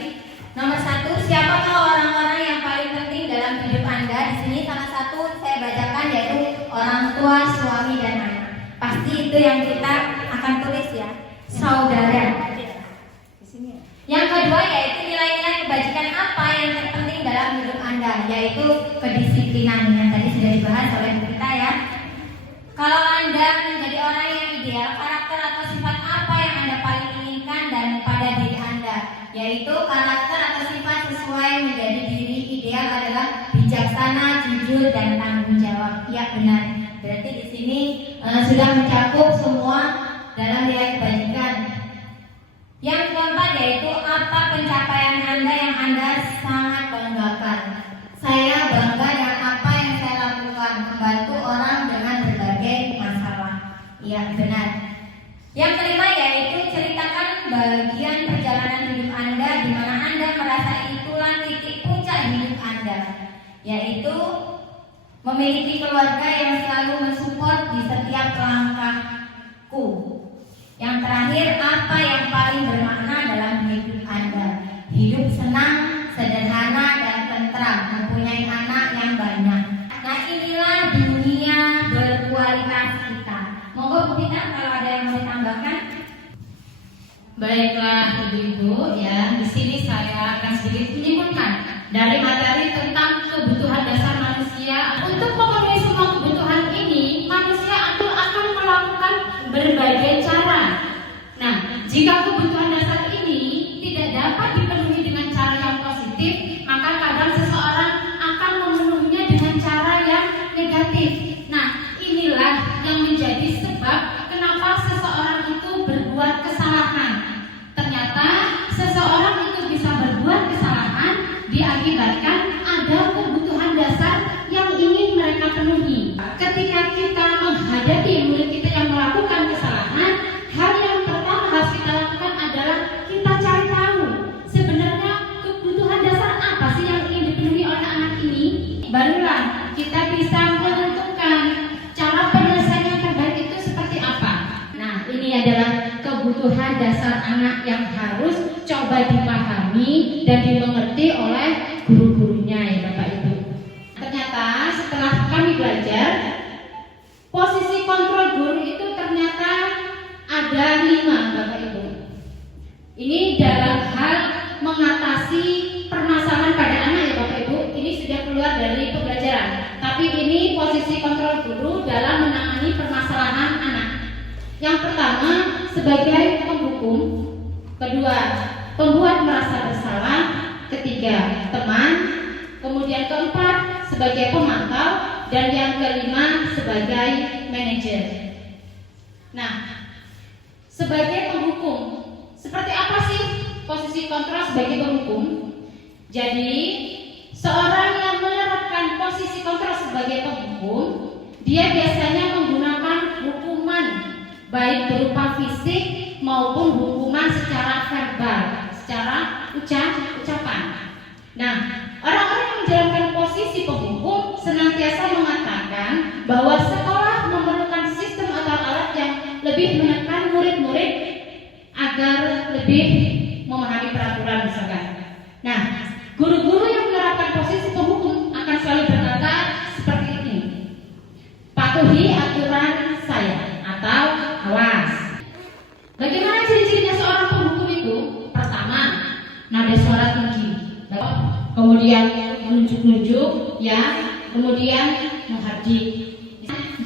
Nomor 1, siapakah orang-orang yang paling penting dalam hidup Anda? Di sini salah satu saya bacakan yaitu orang tua, suami dan anak. Pasti itu yang kita akan tulis ya, saudara. Yang kedua yaitu nilai-nilai kebajikan apa yang terpenting dalam hidup Anda, yaitu kedisiplinan yang tadi sudah dibahas oleh kita ya. Kalau Anda menjadi orang yang ideal, karakter atau sifat apa yang Anda paling inginkan dan pada diri Anda? Yaitu karakter atau sifat sesuai menjadi diri ideal adalah bijaksana, jujur dan tanggung jawab. Ya benar. Berarti di sini sudah mencakup semua dalam nilai kebajikan. Yang keempat yaitu apa pencapaian Anda yang Anda sangat banggakan. Saya bangga dengan apa yang saya lakukan, membantu orang dengan berbagai masalah. Ya benar. Yang kelima yaitu ceritakan bagian perjalanan hidup Anda di mana Anda merasa itulah titik puncak hidup Anda, yaitu memiliki keluarga yang selalu mensupport di setiap langkahku. Yang terakhir, apa yang paling bermakna dalam hidup Anda? Hidup senang, sederhana dan tentram, mempunyai anak yang banyak. Nah, inilah dunia berkualitas kita. Monggo Bu Tita, kalau ada yang mau ditambahkan. Baiklah Ibu-ibu ya, di sini saya akan sedikit menyimpulkan dari materi tentang kebutuhan dasar manusia. Untuk memenuhi semua kebutuhan ini, manusia itu akan melakukan berbagai cara. Nah, jika kebutuhan dasar ini tidak dapat dipenuhi dengan cara yang positif, maka kadang seseorang akan memenuhinya dengan cara yang negatif. Nah, inilah yang menjadi sebab kenapa seseorang itu berbuat kesalahan. Ternyata seseorang itu bisa berbuat kesalahan diakibatkan ada kebutuhan dasar yang ingin mereka penuhi. Ketika kita menghadapi murid kita yang melakukan kesalahan, hal yang pertama harus kita lakukan adalah kita anak yang harus coba dipahami dan dimengerti oleh guru-gurunya ya Bapak Ibu. Ternyata setelah kami belajar, posisi kontrol guru itu ternyata ada 5 Bapak Ibu. Ini dalam hal mengatasi permasalahan pada anak ya Bapak Ibu. Ini sudah keluar dari pembelajaran. Tapi ini posisi kontrol guru dalam menangani permasalahan anak. Yang pertama sebagai penghukum, kedua pembuat merasa bersalah, ketiga teman, kemudian keempat sebagai pemantau, dan yang kelima sebagai manajer. Nah, sebagai penghukum, seperti apa sih posisi kontrol sebagai penghukum? Jadi, seorang yang menerapkan posisi kontrol sebagai penghukum, dia biasanya menggunakan hukuman baik berupa fisik maupun hukuman secara verbal, secara ucapan. Nah, orang-orang yang menjalankan posisi penghukum senantiasa mengatakan bahwa sekolah memerlukan sistem atau alat yang lebih menekan murid-murid agar lebih memahami peraturan misalkan. Nah, guru-guru yang menerapkan posisi penghukum akan selalu berkata seperti ini: patuhi aturan saya atau awas. Bagaimana ciri-cirinya seorang penghukum itu? Pertama, nada suara tinggi, kemudian menunjuk-nunjuk, ya, kemudian menghardik.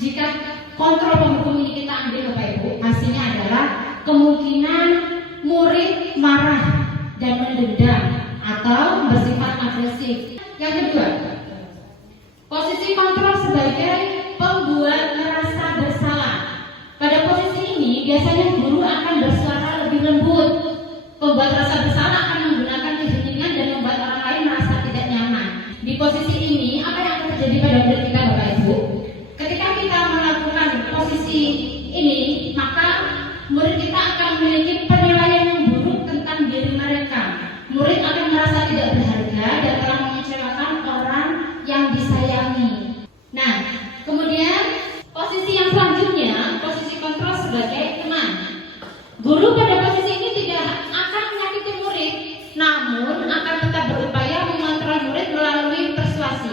Jika kontrol penghukum ini kita ambil Bapak Ibu, hasilnya adalah kemungkinan murid marah dan mendendam atau bersifat agresif. Yang kedua, posisi kontrol sebagai pembuat merasa bersalah. Pada posisi ini biasanya guru akan bersuara lebih lembut. Pembuat rasa bersalah akan menggunakan keheningan dan membuat orang lain merasa tidak nyaman. Di posisi ini apa yang akan terjadi pada murid kita Bapak Ibu? Ketika kita melakukan posisi ini, maka murid kita akan memiliki penilaian yang buruk tentang diri mereka. Murid akan merasa tidak berharga dan telah mengecewakan orang yang disayangi. Nah, kemudian posisi yang selanjutnya, posisi kontrol sebagai teman. Guru pada posisi ini tidak akan menyakiti murid, namun akan tetap berupaya mengontrol murid melalui persuasi.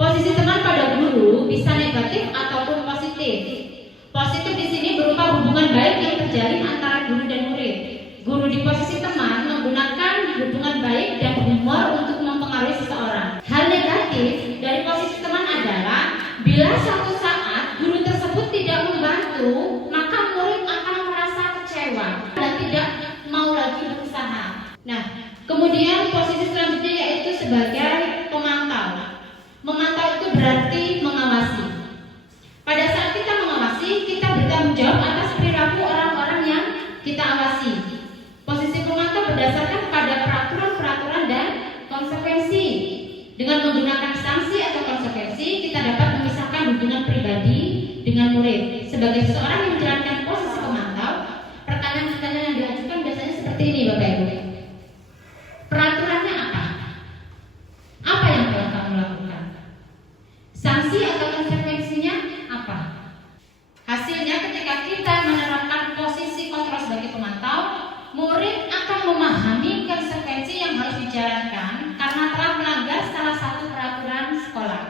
Posisi teman pada guru bisa negatif ataupun positif. Positif di sini berupa hubungan baik yang terjalin antara guru dan murid. Guru di posisi teman menggunakan hubungan baik dan humor untuk mempengaruhi seseorang. Hal negatif dari posisi teman adalah bila suatu saat guru tersebut tidak membantu, maka murid akan merasa kecewa dan tidak mau lagi berusaha. Nah, kemudian posisi selanjutnya yaitu sebagai pemantau. Memantau itu berarti mengawasi. Pada saat kita mengawasi, kita bertanggung jawab atas perilaku orang-orang yang kita awasi. Posisi pemantau berdasarkan pada peraturan-peraturan dan konsekuensi. Dengan menggunakan sanksi atau konsekuensi, kita dapat memisahkan hubungan pribadi dengan murid. Sebagai seseorang yang menjalankan posisi pemantau, pertanyaan-pertanyaan yang diajukan biasanya seperti ini Bapak Ibu. Peraturannya apa? Apa yang telah kamu lakukan? Sanksi atau konsekuensinya apa? Hasilnya ketika kita menerapkan posisi kontrol sebagai pemantau, murid akan memahami konsekuensi yang harus dijalankan karena telah melanggar salah satu peraturan sekolah.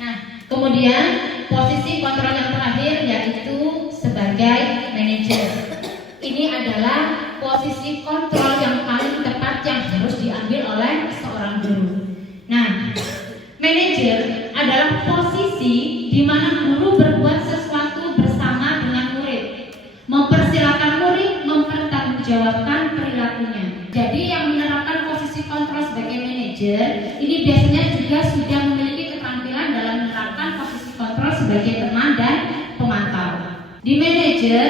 Nah, kemudian posisi kontrol yang terakhir yaitu sebagai manajer. Ini adalah posisi kontrol yang paling tepat yang harus diambil oleh seorang guru. Nah, manajer adalah posisi di mana guru berbuat sesuatu bersama dengan murid, mempersilahkan murid mempertanggungjawabkan perilakunya. Jadi yang menerapkan posisi kontrol sebagai manajer ini biasanya juga sudah memiliki keterampilan dalam menerapkan posisi kontrol sebagai teman dan pemantau. Di manajer,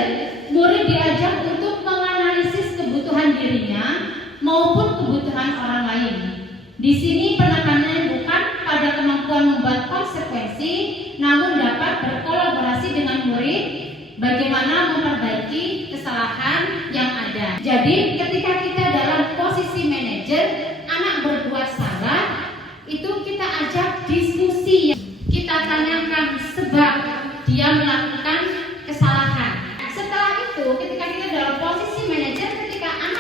murid diajak untuk menganalisis kebutuhan dirinya maupun kebutuhan orang lain. Di sini penekanannya bukan pada kemampuan membuat konsekuensi, namun dapat berkolaborasi dengan murid bagaimana memperbaiki kesalahan yang ada. Jadi ketika kita dalam posisi manajer, anak berbuat salah, itu kita ajak diskusi. Kita tanyakan sebab dia melakukan kesalahan. Setelah itu ketika kita dalam posisi manajer, ketika anak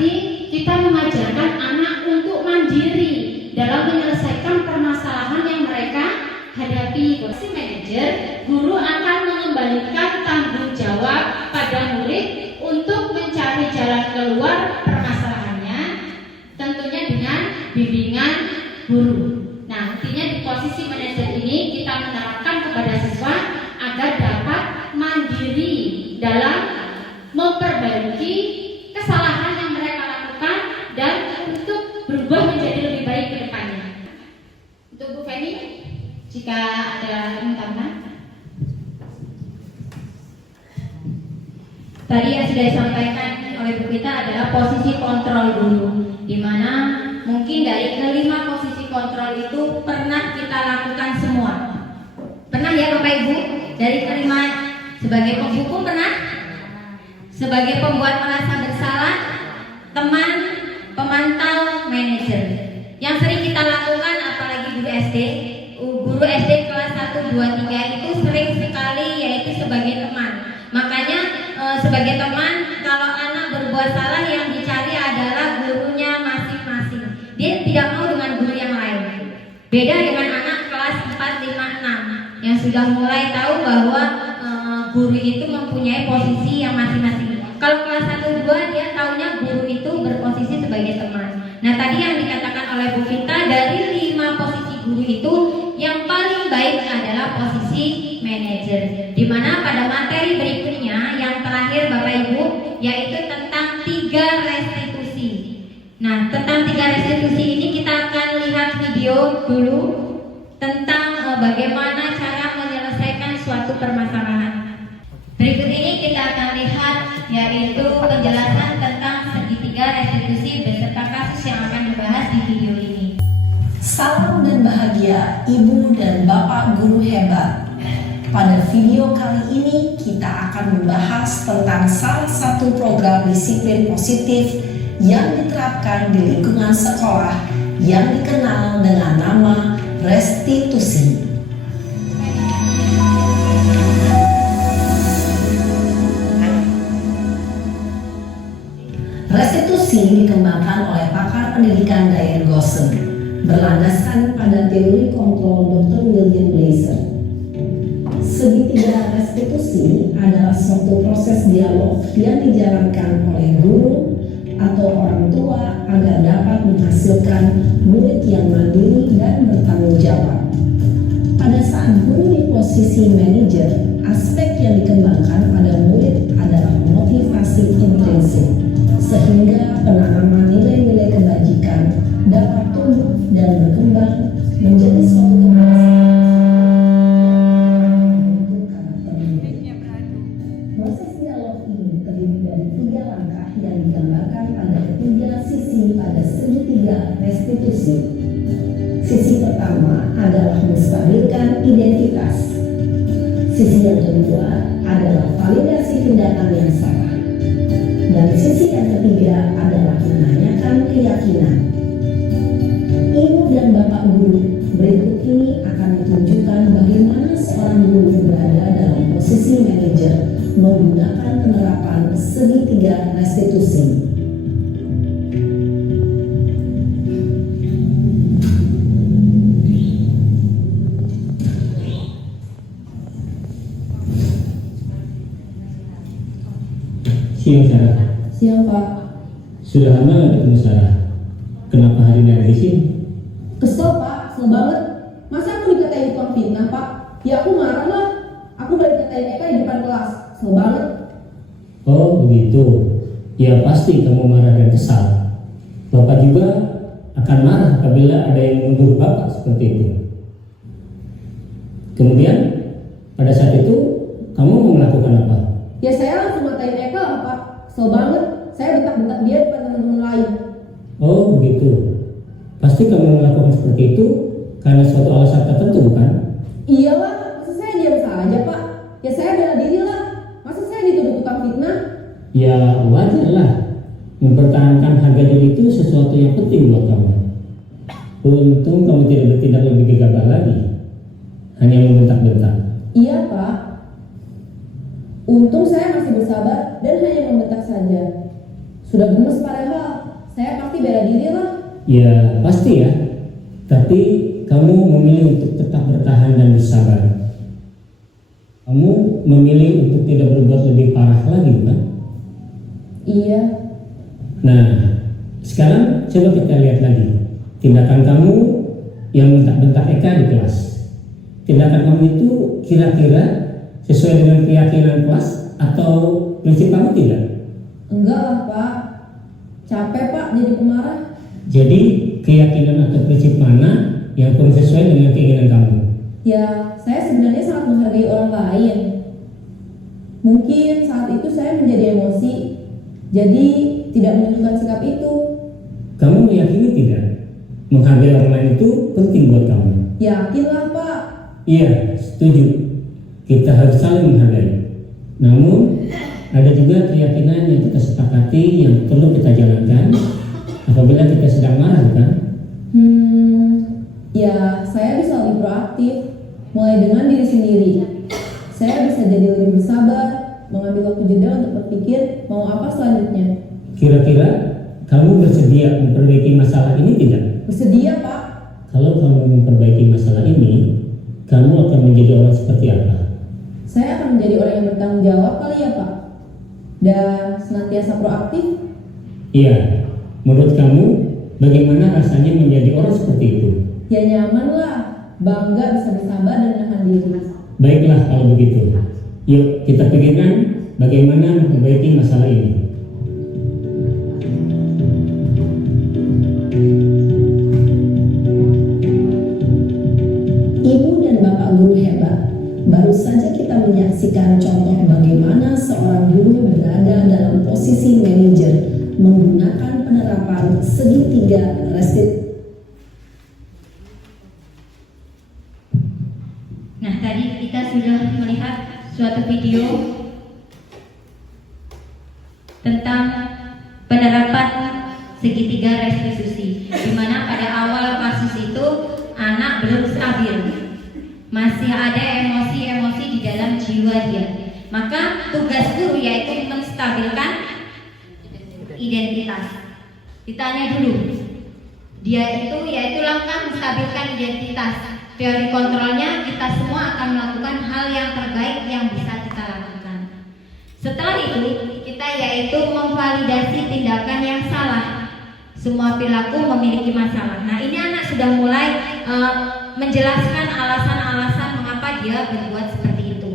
berarti kita mengajarkan anak untuk mandiri dalam menyelesaikan permasalahan yang mereka hadapi. Posisi manajer, guru akan mengembalikan tanggung jawab pada murid untuk mencari jalan keluar permasalahannya, tentunya dengan bimbingan guru. Nah, intinya di posisi manajer ini kita menerapkan kepada siswa agar dapat mandiri dalam memperbaiki kesalahan yang mereka lakukan dan untuk berubah menjadi lebih baik ke depannya. Untuk Bu Feni, jika ada yang tambah. Tadi yang sudah disampaikan oleh Bu Vita adalah posisi kontrol guru, di mana mungkin dari kelima posisi kontrol itu pernah kita lakukan semua. Pernah ya Bapak Ibu? Dari kelima, sebagai penghukum pernah? Sebagai pembuat merasa bersalah, teman, pemantau, manajer. Yang sering kita lakukan apalagi guru SD kelas 1, 2, 3 itu sering sekali yaitu sebagai teman. Makanya sebagai teman, kalau anak berbuat salah yang dicari adalah gurunya masing-masing. Dia tidak mau dengan guru yang lain. Beda dengan anak kelas 4, 5, 6 yang sudah mulai tahu bahwa guru itu mempunyai posisi yang masing-masing. Kalau kelas 1, 2 dia taunya guru itu berposisi sebagai teman. Nah, tadi yang dikatakan oleh Bu Vita, dari 5 posisi guru itu yang paling baik adalah posisi manajer, di mana pada materi berikutnya yang terakhir Bapak Ibu yaitu tentang 3 restitusi. Nah, tentang 3 restitusi ini kita akan lihat video dulu tentang bagaimana cara menyelesaikan suatu permasalahan. Berikut ini kita akan lihat yaitu penjelasan tentang segitiga restitusi beserta kasus yang akan dibahas di video ini. Salam dan bahagia Ibu dan Bapak guru hebat. Pada video kali ini kita akan membahas tentang salah satu program disiplin positif yang diterapkan di lingkungan sekolah yang dikenal dengan nama restitusi. Restitusi dikembangkan oleh pakar pendidikan Diane Gosson, berlandaskan pada teori kontrol Dr. William Blazer. Segitiga restitusi adalah suatu proses dialog yang dijalankan oleh guru atau orang tua agar dapat menghasilkan murid yang mandiri dan bertanggung jawab. Pada saat guru di posisi manajer, aspek yang dikembangkan pada murid adalah motivasi intrinsik, sehingga penanaman nilai-nilai kebajikan dapat tumbuh dan berkembang menjadi suatu kebiasaan. Proses dialog ini terdiri dari 3 langkah yang digambarkan pada ketiga sisi pada segitiga restitusi. Sisi pertama adalah menstabilkan identitas. Sisi yang kedua adalah validasi tindakan yang salah. Dan sisi yang ketiga adalah menanyakan keyakinan. Ibu dan Bapak guru, berikut ini akan ditunjukkan bagaimana seorang guru berada dalam posisi manajer menggunakan penerapan segitiga restitusi. Siang Sarah. Siang Pak. Sudah lama nggak ketemu Sarah? Kenapa hari ini ada di sini? Kesel Pak, kesel banget. Masa aku dikatain tukang fitnah Pak? Ya aku marah lah. Aku balik dikatain Eka di depan kelas. Kesel banget. Oh begitu. Ya pasti kamu marah dan kesal. Bapak juga akan marah apabila ada yang menuduh Bapak seperti itu. Kemudian pada saat itu kamu mau melakukan apa? Ya saya langsung matain Eka lah Pak. Kesel banget. Saya bentak-bentak dia depan teman-teman lain. Oh begitu. Pasti kamu melakukan seperti itu karena suatu alasan tertentu bukan? Iyalah, masa saya diam saja Pak? Ya saya bela diri lah. Masa saya dituduh tukang fitnah? Ya wajar lah. Mempertahankan harga diri itu sesuatu yang penting buat kamu. Untung kamu tidak bertindak lebih gegabah lagi, hanya membentak-bentak. Iya Pak. Untung saya masih bersabar dan hanya membentak saja. Sudah gemes padahal. Saya pasti bela diri lah. Ya pasti ya. Tapi kamu memilih untuk tetap bertahan dan bersabar. Kamu memilih untuk tidak berbuat lebih parah lagi, kan? Iya. Nah, sekarang coba kita lihat lagi tindakan kamu yang bentak-bentak Eka di kelas. Tindakan kamu itu kira-kira sesuai dengan keyakinan kelas atau prinsip kamu tidak? Enggak lah Pak. Capek Pak jadi pemarah. Jadi keyakinan atau prinsip mana yang kurang sesuai dengan keinginan kamu? Ya, saya sebenarnya sangat menghargai orang lain. Mungkin saat itu saya menjadi emosi, jadi tidak menunjukkan sikap itu. Kamu meyakini tidak? Menghargai orang lain itu penting buat kamu. Yakinlah Pak. Iya, setuju. Kita harus saling menghargai. Namun, ada juga keyakinan yang kita sepakati yang perlu kita jalankan apabila kita sedang marah, kan? Ya saya bisa lebih proaktif, mulai dengan diri sendiri. Saya bisa jadi lebih bersabar, mengambil waktu jeda untuk berpikir mau apa selanjutnya. Kira-kira kamu bersedia memperbaiki masalah ini tidak? Bersedia Pak. Kalau kamu memperbaiki masalah ini, kamu akan menjadi orang seperti apa? Saya akan menjadi orang yang bertanggung jawab kali ya Pak. Dan senantiasa proaktif. Iya, menurut kamu bagaimana rasanya menjadi orang seperti itu? Ya nyaman lah, bangga bisa bersabar dan menahan diri. Baiklah kalau begitu. Yuk kita pikirkan bagaimana memperbaiki masalah ini. Ibu dan Bapak guru hebat, baru saja kita menyaksikan contoh bagaimana seorang guru berada dalam posisi manajer menggunakan penerapan segitiga restitusi. Nah, tadi kita sudah melihat suatu video tentang penerapan segitiga restitusi, di mana pada awal kasus itu anak belum stabil, masih ada emosi-emosi di dalam jiwa dia. Maka tugas guru yaitu menstabilkan identitas. Ditanya dulu, dia itu yaitu langkah menstabilkan identitas. Teori kontrolnya, kita semua akan melakukan hal yang terbaik yang bisa kita lakukan. Setelah itu, kita yaitu memvalidasi tindakan yang salah. Semua perilaku memiliki masalah. Nah, ini anak sudah mulai menjelaskan alasan-alasan mengapa dia berbuat seperti itu.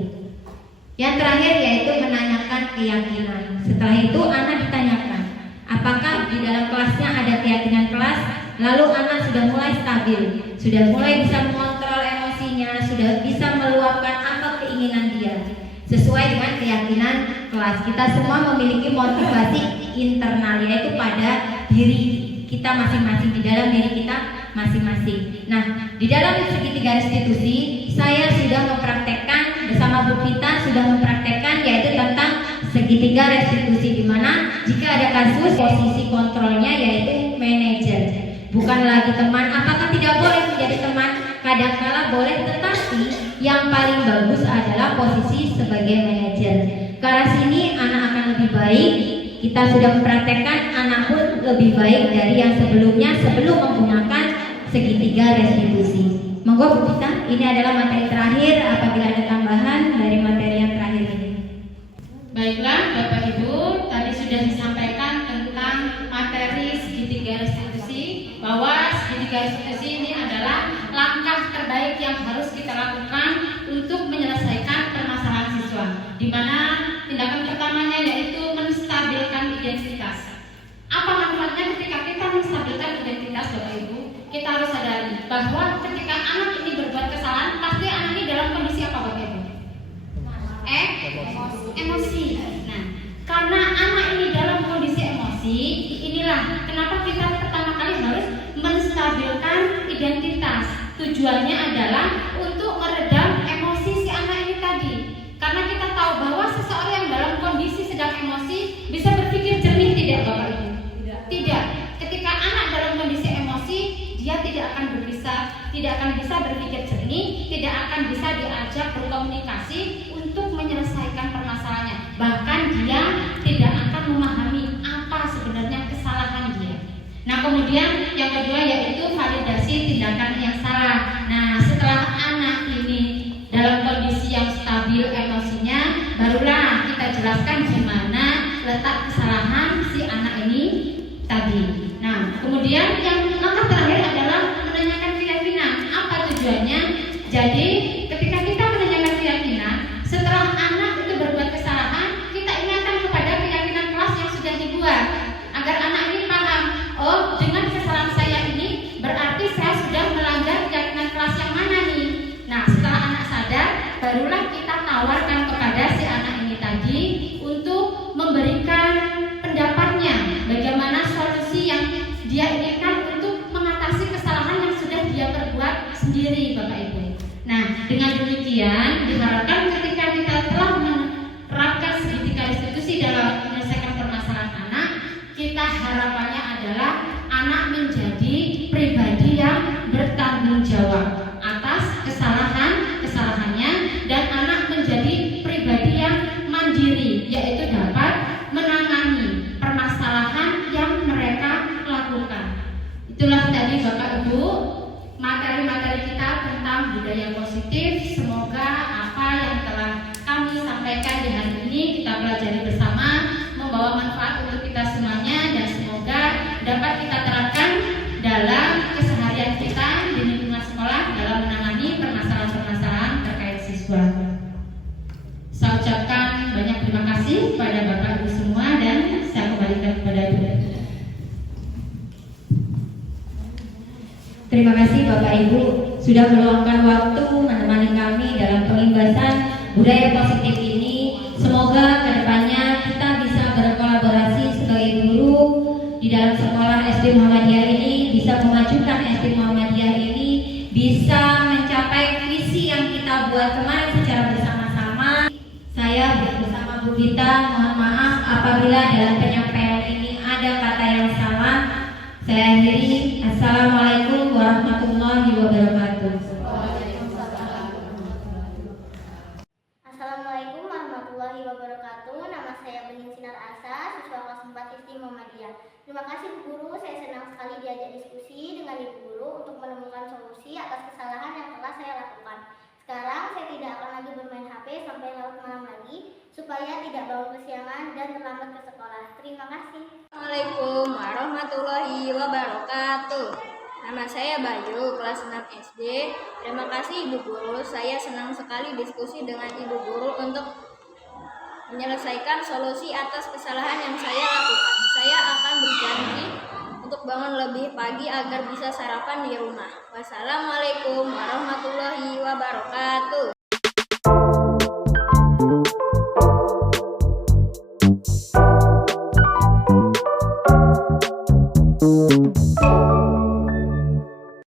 Yang terakhir yaitu menanyakan keyakinan. Setelah itu anak ditanyakan, apakah di dalam kelasnya ada keyakinan kelas? Lalu anak sudah mulai stabil, sudah mulai bisa mengontrol emosinya, sudah bisa meluapkan apa keinginan dia sesuai dengan keyakinan kelas. Kita semua memiliki motivasi internal, yaitu pada diri kita masing-masing, di dalam diri kita masing-masing. Nah, di dalam segitiga restitusi saya sudah mempraktekkan bersama Bu Vita, sudah mempraktekkan yaitu tentang segitiga restitusi, di mana jika ada kasus posisi kontrolnya yaitu manajer, bukan lagi teman. Apakah tidak boleh menjadi teman? Kadangkala boleh, tetapi yang paling bagus adalah posisi sebagai manajer. Ke arah sini anak akan lebih baik. Kita sudah mempraktekkan, anak pun lebih baik dari yang sebelumnya sebelum menggunakan segitiga restitusi. Monggo Bu Vita, ini adalah materi terakhir. Apabila ada tambahan dari materi yang terakhir ini. Baiklah Bapak Ibu, tadi sudah disampaikan tentang materi segitiga restitusi, bahwa segitiga restitusi ini adalah langkah terbaik yang harus kita lakukan untuk menyelesaikan permasalahan siswa, di mana tindakan pertamanya yaitu menstabilkan identitas. Apa manfaatnya ketika kita menstabilkan identitas Bapak Ibu? Kita harus sadari bahwa ketika anak ini berbuat kesalahan, pasti anak ini dalam kondisi apa Bapak Ibu? Emosi. Nah, karena anak ini dalam kondisi emosi, inilah kenapa kita pertama kali harus menstabilkan identitas. Tujuannya adalah untuk meredam emosi si anak ini tadi. Karena kita tahu bahwa seseorang yang dalam kondisi sedang emosi bisa berpikir jernih, tidak Bapak Ibu? Tidak. Ketika anak dalam kondisi emosi, dia tidak akan bisa berpikir jernih, tidak akan bisa diajak berkomunikasi untuk menyelesaikan permasalahannya. Bahkan dia tidak akan memahami apa sebenarnya Nah, kemudian yang kedua yaitu validasi tindakan yang salah. Nah, setelah anak ini dalam kondisi yang stabil emosinya, barulah kita jelaskan di mana letak kesalahan si anak ini tadi. Nah, kemudian yang langkah terakhir adalah menanyakan keyakinan. Apa tujuannya? Jadi, ketika kita menanyakan keyakinan, setelah anak itu berbuat kesalahan, kita ingatkan kepada keyakinan kelas yang sudah dibuat, agar anak ini paham, oh, dengan kesalahan saya ini berarti saya sudah melanggar keyakinan kelas yang mana nih. Nah, setelah anak sadar, barulah kita tawarkan kepada si anak ini tadi untuk memberikan pendapatnya, bagaimana solusi yang dia inginkan untuk mengatasi kesalahan yang sudah dia perbuat sendiri, Bapak Ibu. Nah, dengan demikian diharapkan ketika kita telah menerapkan segitiga restitusi dalam menyelesaikan permasalahan anak, kita harapannya adalah anak menjadi pribadi yang bertanggung jawab atas kesalahannya, dan anak menjadi pribadi yang mandiri, yaitu dapat menangani permasalahan yang mereka lakukan. Itulah tadi Bapak Ibu materi-materi kita tentang budaya positif. Semoga apa yang telah kami sampaikan di hari ini kita pelajari bersama, membawa manfaat untuk kita semuanya, dan semoga dapat kita terapkan dalam keseharian kita di lingkungan sekolah dalam menangani permasalahan-permasalahan terkait siswa. Saya ucapkan banyak terima kasih kepada Bapak Ibu semua, dan saya kembalikan kepada Ibu. Terima kasih Bapak Ibu sudah meluangkan waktu menemani kami dalam pengibasan budaya positif ini. Semoga kedepannya kita bisa berkolaborasi sebagai guru di dalam sekolah SD Muhammadiyah ini, bisa memajukan SD Muhammadiyah ini, bisa mencapai visi yang kita buat kemarin secara bersama-sama. Saya bersama Bu Gita mohon maaf apabila dalam penyampaian ini ada kata yang salah. Saya akhiri. Assalamualaikum warahmatullahi wabarakatuh. Assalamualaikum warahmatullahi wabarakatuh. Nama saya Bening Sinar Asa, siswa kelas 4 SD Muhammadiyah. Terima kasih Bu Guru, saya senang sekali diajak diskusi dengan Ibu Guru untuk menemukan solusi atas kesalahan yang telah saya lakukan. Sekarang saya tidak akan lagi bermain HP sampai larut malam lagi, supaya tidak bangun kesiangan dan terlambat ke sekolah. Terima kasih. Assalamualaikum warahmatullahi wabarakatuh. Nama saya Bayu, kelas 6 SD. Terima kasih Ibu Guru, saya senang sekali diskusi dengan Ibu Guru untuk menyelesaikan solusi atas kesalahan yang saya lakukan. Saya akan berjanji untuk bangun lebih pagi agar bisa sarapan di rumah. Wassalamualaikum warahmatullahi wabarakatuh.